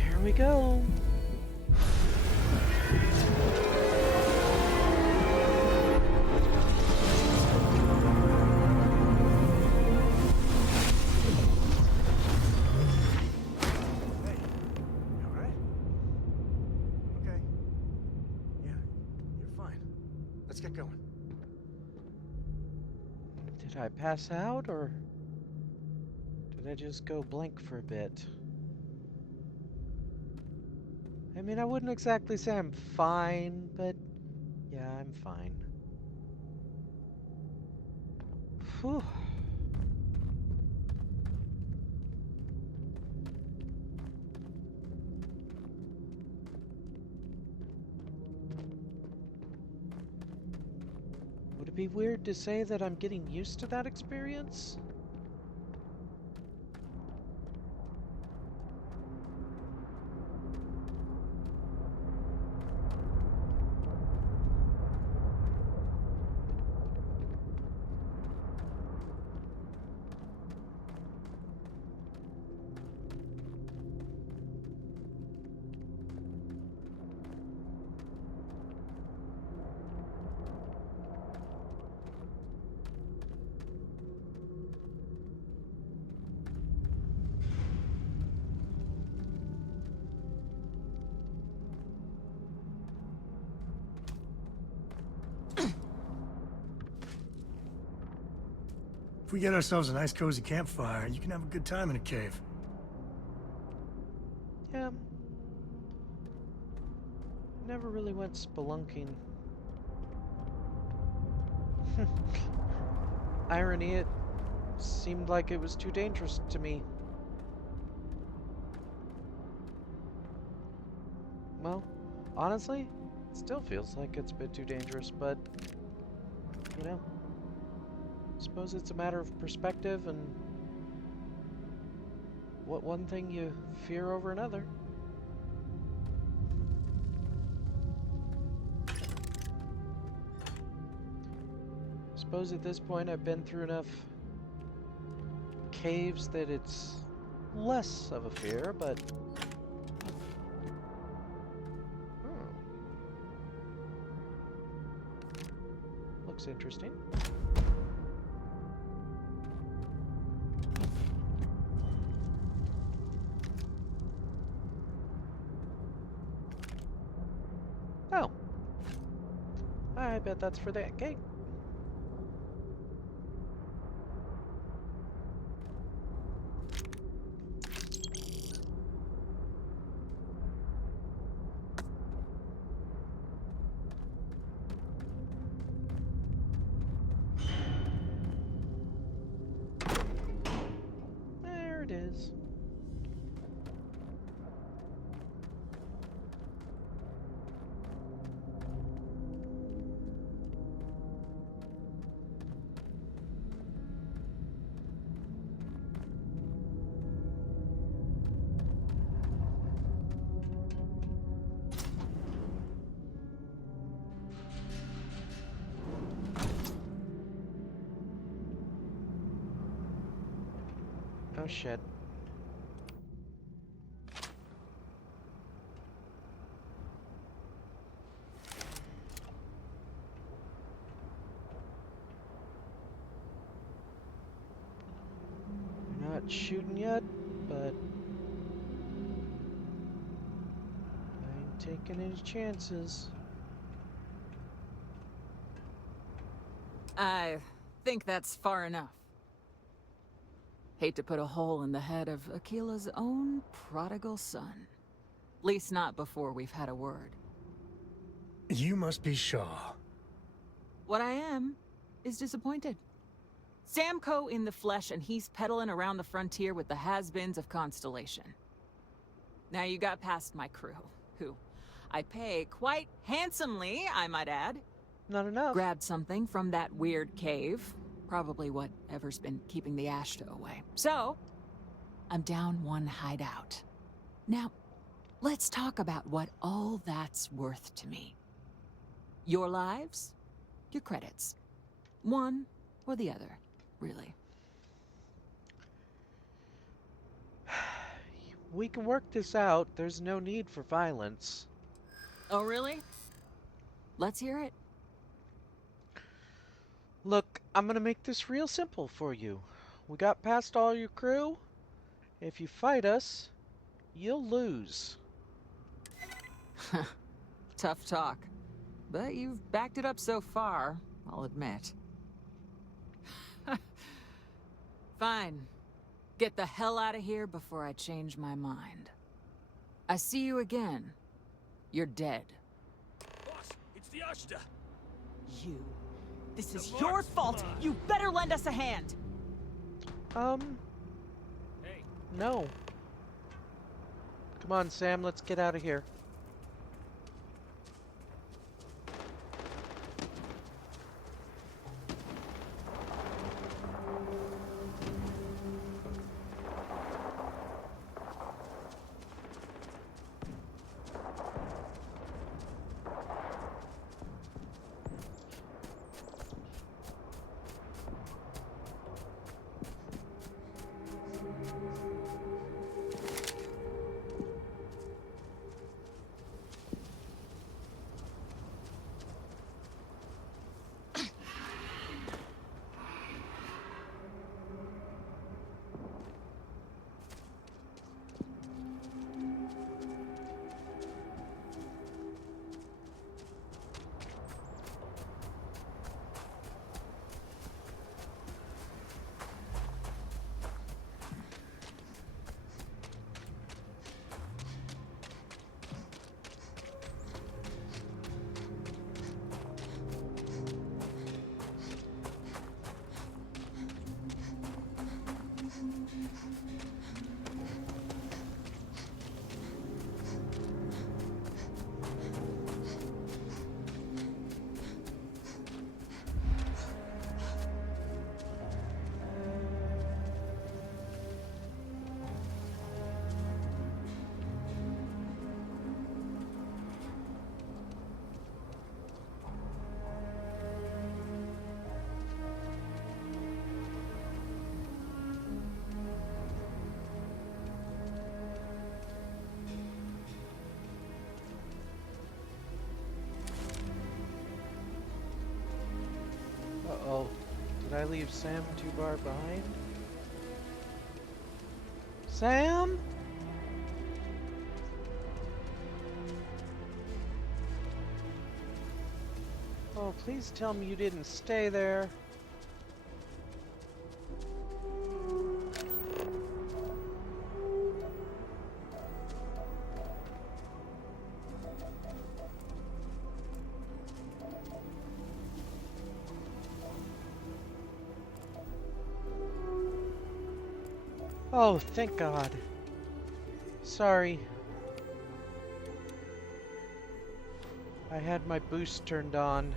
Here we go. Let's get going. Did I pass out, or did I just go blank for a bit? I mean, I wouldn't exactly say I'm fine, but yeah, I'm fine. Whew. Would it be weird to say that I'm getting used to that experience? If we get ourselves a nice cozy campfire, you can have a good time in a cave. Yeah. Never really went spelunking. Irony, it seemed like it was too dangerous to me. Well, honestly, it still feels like it's a bit too dangerous, but, you know, suppose it's a matter of perspective and what one thing you fear over another. Suppose at this point I've been through enough caves that it's less of a fear, but looks interesting. Oh, I bet that's for that gate. There it is. Oh shit. You're not shooting yet, but I ain't taking any chances. I think that's far enough. Hate to put a hole in the head of Akila's own prodigal son. Least not before we've had a word. You must be Shaw. What I am is disappointed. Sam Coe in the flesh, and he's peddling around the frontier with the has-beens of Constellation. Now you got past my crew, who I pay quite handsomely, I might add. Not enough. Grabbed something from that weird cave. Probably whatever's been keeping the Ashta away. So, I'm down one hideout. Now, let's talk about what all that's worth to me. Your lives, your credits. One or the other, really. We can work this out. There's no need for violence. Oh, really? Let's hear it. Look, I'm gonna make this real simple for you. We got past all your crew. If you fight us, you'll lose. Tough talk. But you've backed it up so far, I'll admit. Fine. Get the hell out of here before I change my mind. I see you again. You're dead. Boss, it's the Ashta. You. This is your fault! You better lend us a hand! Hey. No. Come on, Sam, let's get out of here. Uh-oh. Did I leave Sam too far behind? Sam? Oh, please tell me you didn't stay there. Oh, thank God. Sorry. I had my boost turned on.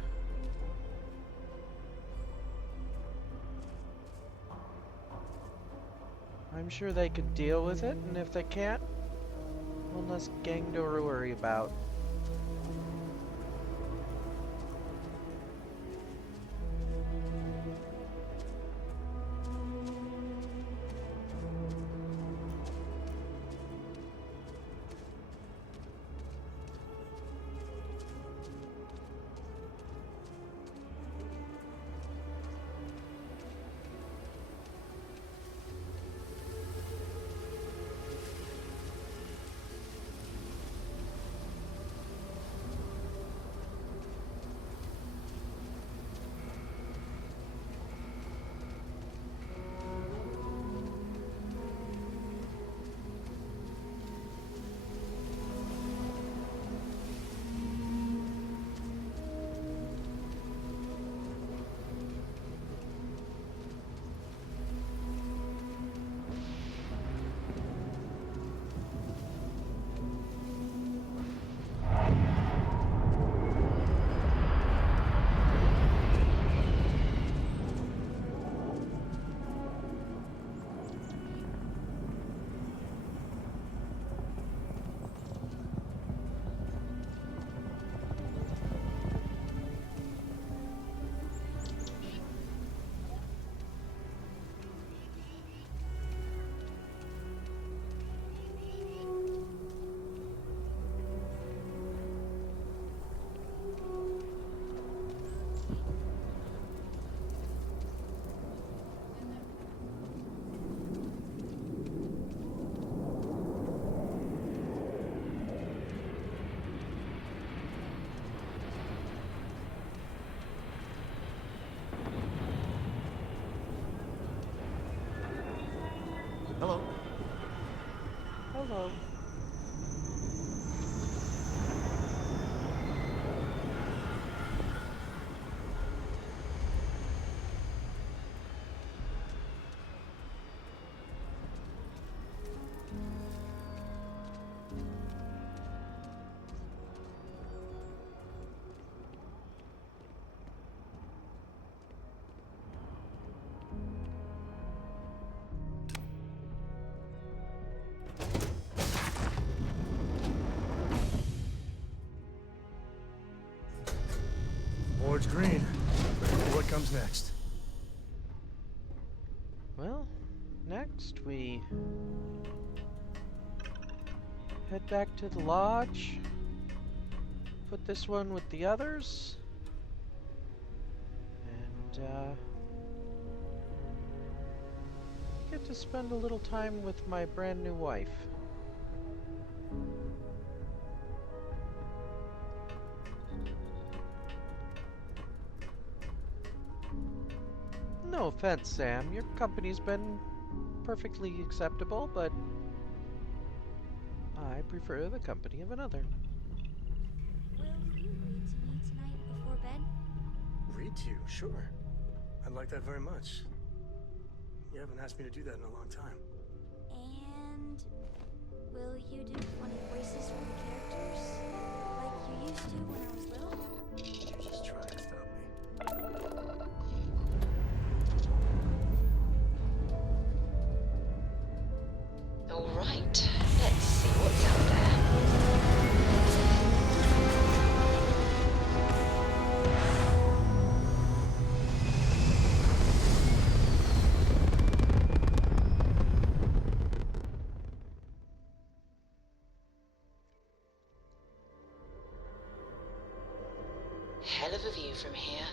I'm sure they could deal with it, and if they can't, one less gang to worry about. Board's green. Ready for what comes next. Well, next we head back to the lodge. Put this one with the others. And get to spend a little time with my brand new wife. No offense, Sam. Your company's been perfectly acceptable, but I prefer the company of another. Will you read to me tonight before bed? Read to you, sure. I'd like that very much. You haven't asked me to do that in a long time. And will you do funny voices for the characters? Like you used to when I was little? You're just trying to stop me. All right, let's see what's out there. Hell of a view from here.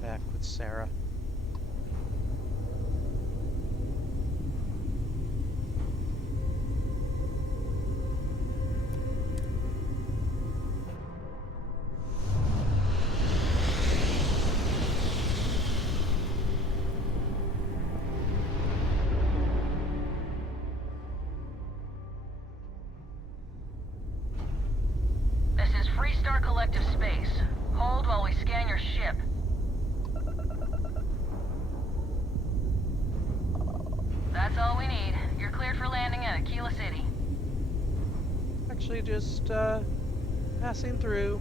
Back with Sarah. This is Freestar Collective Space. Hold while we scan your ship. That's all we need. You're cleared for landing at Akila City. Actually, just passing through.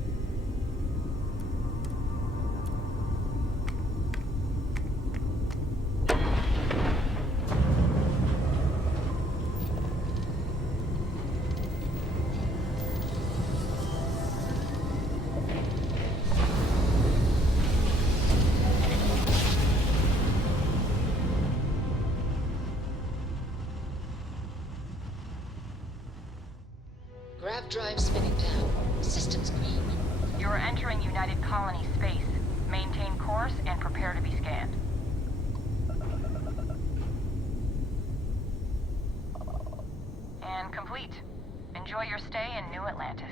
Grav drive spinning down. Systems green. You're entering United Colony space. Maintain course and prepare to be scanned. And complete. Enjoy your stay in New Atlantis.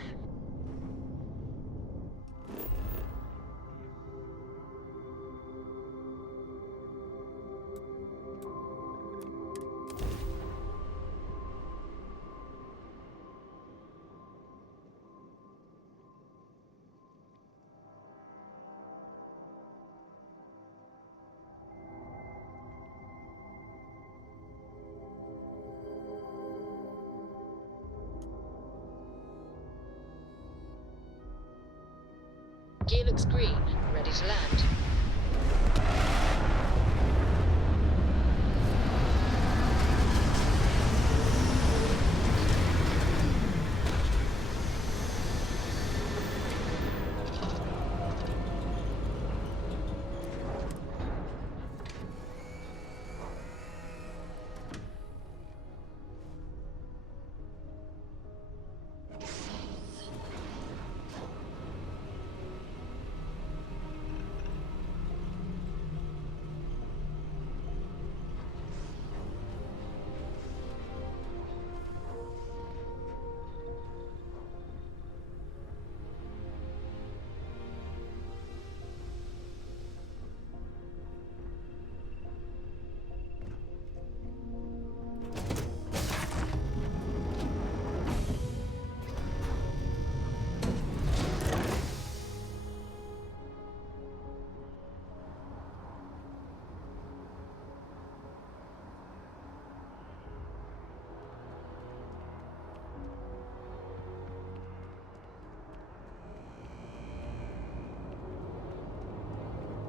Gear looks green. Ready to land.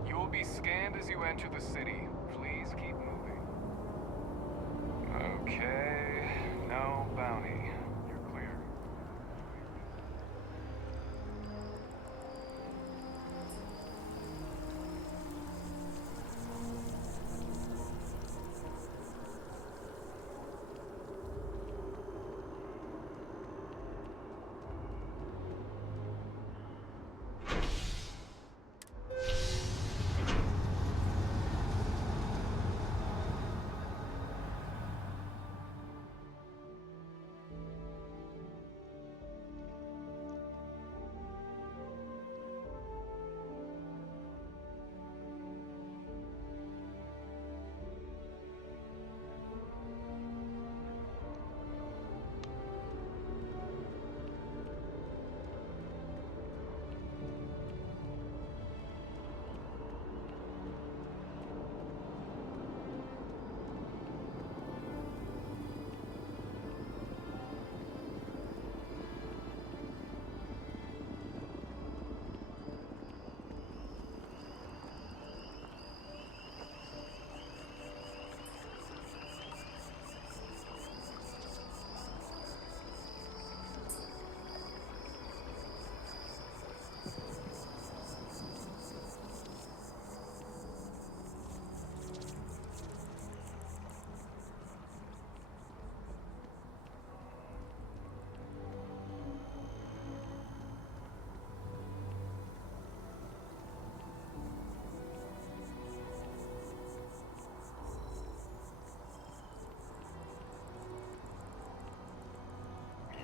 You will be scanned as you enter the city. Please keep moving. Okay, no bounty. You're clear.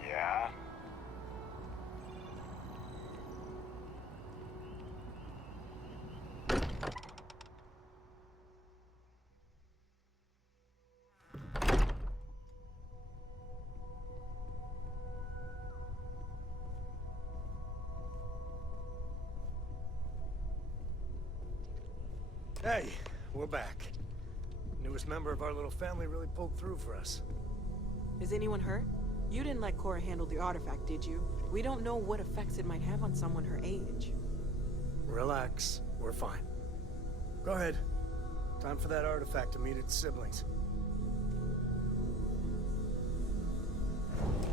Yeah? Hey, we're back. Newest member of our little family really pulled through for us. Is anyone hurt? You didn't let Cora handle the artifact, did you? We don't know what effects it might have on someone her age. Relax, we're fine. Go ahead. Time for that artifact to meet its siblings.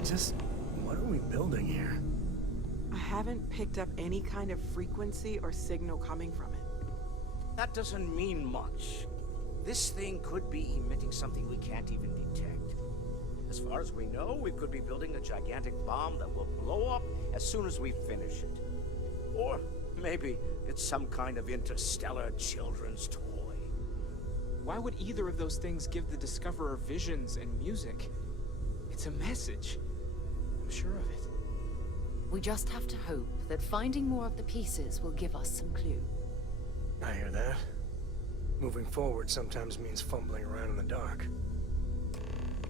Just, what are we building here? I haven't picked up any kind of frequency or signal coming from it. That doesn't mean much. This thing could be emitting something we can't even detect. As far as we know, we could be building a gigantic bomb that will blow up as soon as we finish it. Or maybe it's some kind of interstellar children's toy. Why would either of those things give the Discoverer visions and music? It's a message. I'm sure of it. We just have to hope that finding more of the pieces will give us some clue. I hear that. Moving forward sometimes means fumbling around in the dark.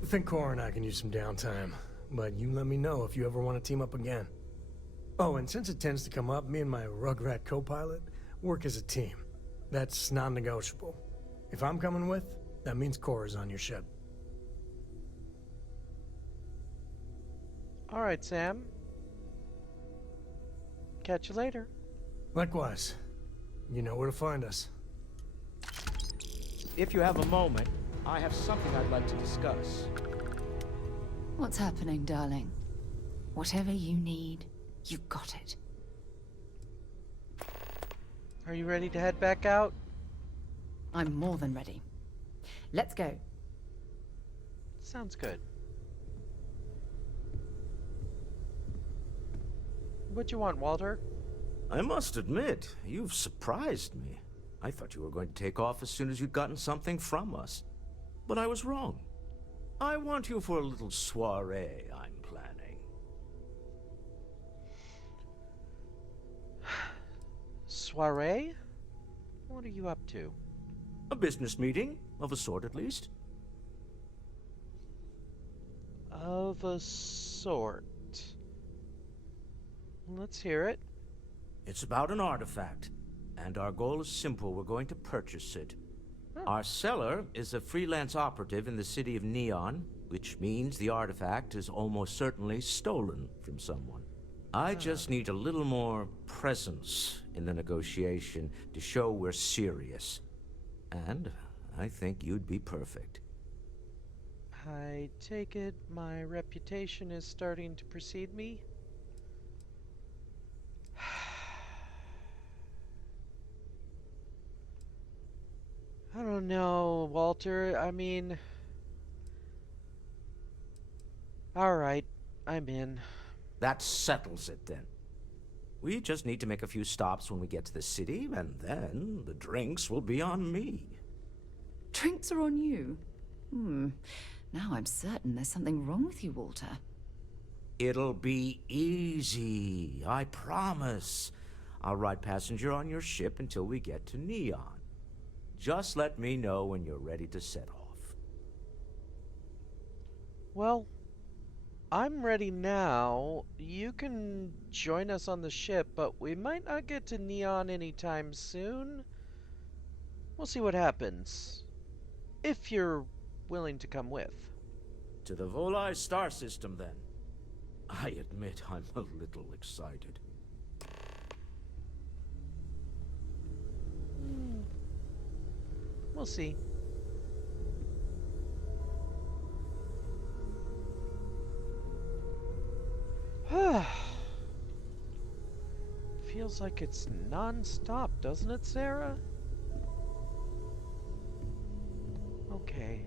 I think Cora and I can use some downtime, but you let me know if you ever want to team up again. Oh, and since it tends to come up, me and my Rugrat co-pilot work as a team. That's non-negotiable. If I'm coming with, that means Cora's on your ship. All right, Sam. Catch you later. Likewise. You know where to find us. If you have a moment, I have something I'd like to discuss. What's happening, darling? Whatever you need, you got it. Are you ready to head back out? I'm more than ready. Let's go. Sounds good. What you want, Walter? I must admit, you've surprised me. I thought you were going to take off as soon as you'd gotten something from us. But I was wrong. I want you for a little soiree I'm planning. Soiree? What are you up to? A business meeting, of a sort at least. Of a sort. Let's hear it. It's about an artifact, and our goal is simple. We're going to purchase it. Oh. Our seller is a freelance operative in the city of Neon, which means the artifact is almost certainly stolen from someone. I just need a little more presence in the negotiation to show we're serious. And I think you'd be perfect. I take it my reputation is starting to precede me? I don't know, Walter. I mean... Alright, I'm in. That settles it then. We just need to make a few stops when we get to the city, and then the drinks will be on me. Drinks are on you? Now I'm certain there's something wrong with you, Walter. It'll be easy, I promise. I'll ride passenger on your ship until we get to Neon. Just let me know when you're ready to set off. Well, I'm ready now. You can join us on the ship, but we might not get to Neon anytime soon. We'll see what happens. If you're willing to come with. To the Volai star system, then. I admit I'm a little excited. We'll see. Feels like it's non-stop, doesn't it, Sarah? Okay.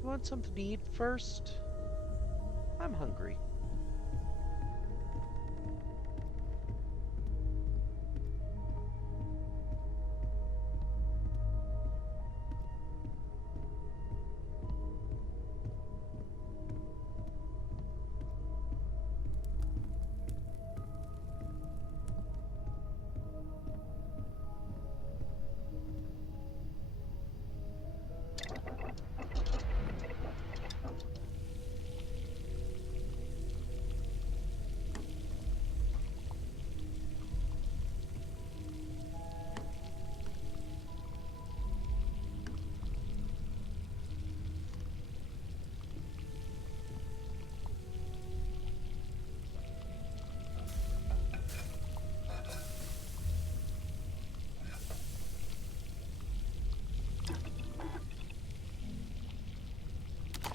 You want something to eat first? I'm hungry.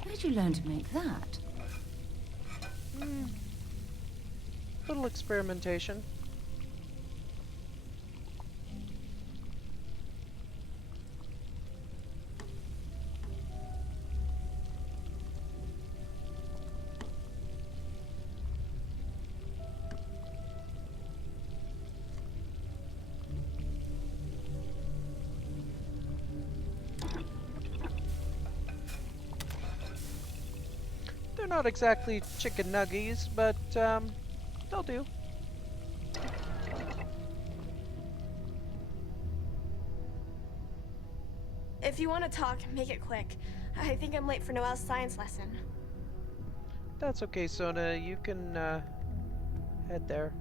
Where did you learn to make that? Little experimentation. They're not exactly chicken nuggies, but they'll do. If you want to talk, make it quick. I think I'm late for Noelle's science lesson. That's okay, Sona. You can head there.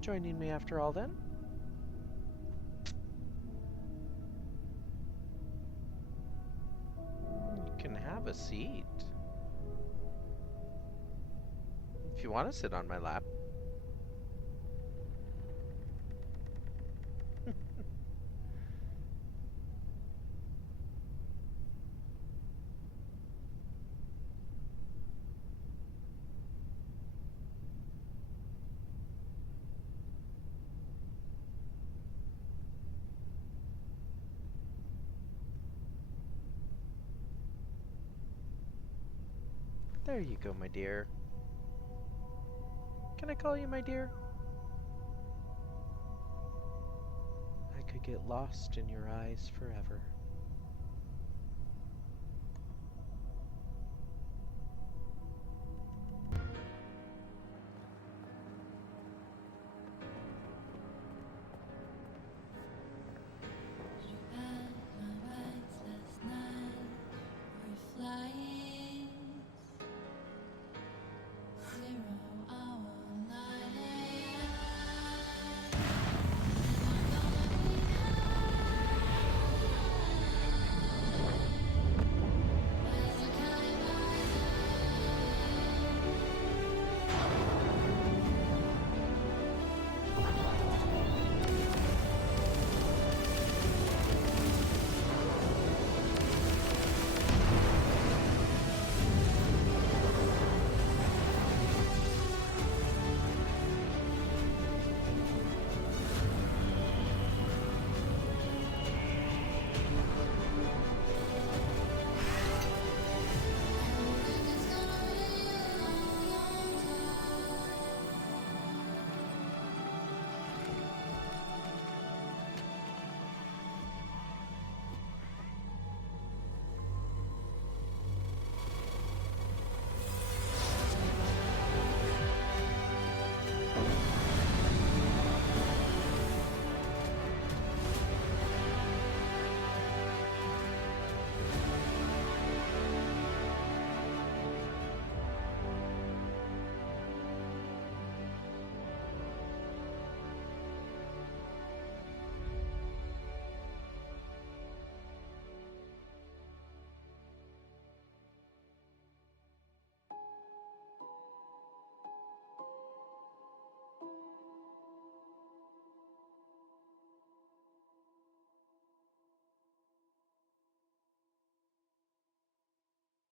joining me after all then. You can have a seat. If you want to sit on my lap. There you go, my dear. Can I call you my dear? I could get lost in your eyes forever.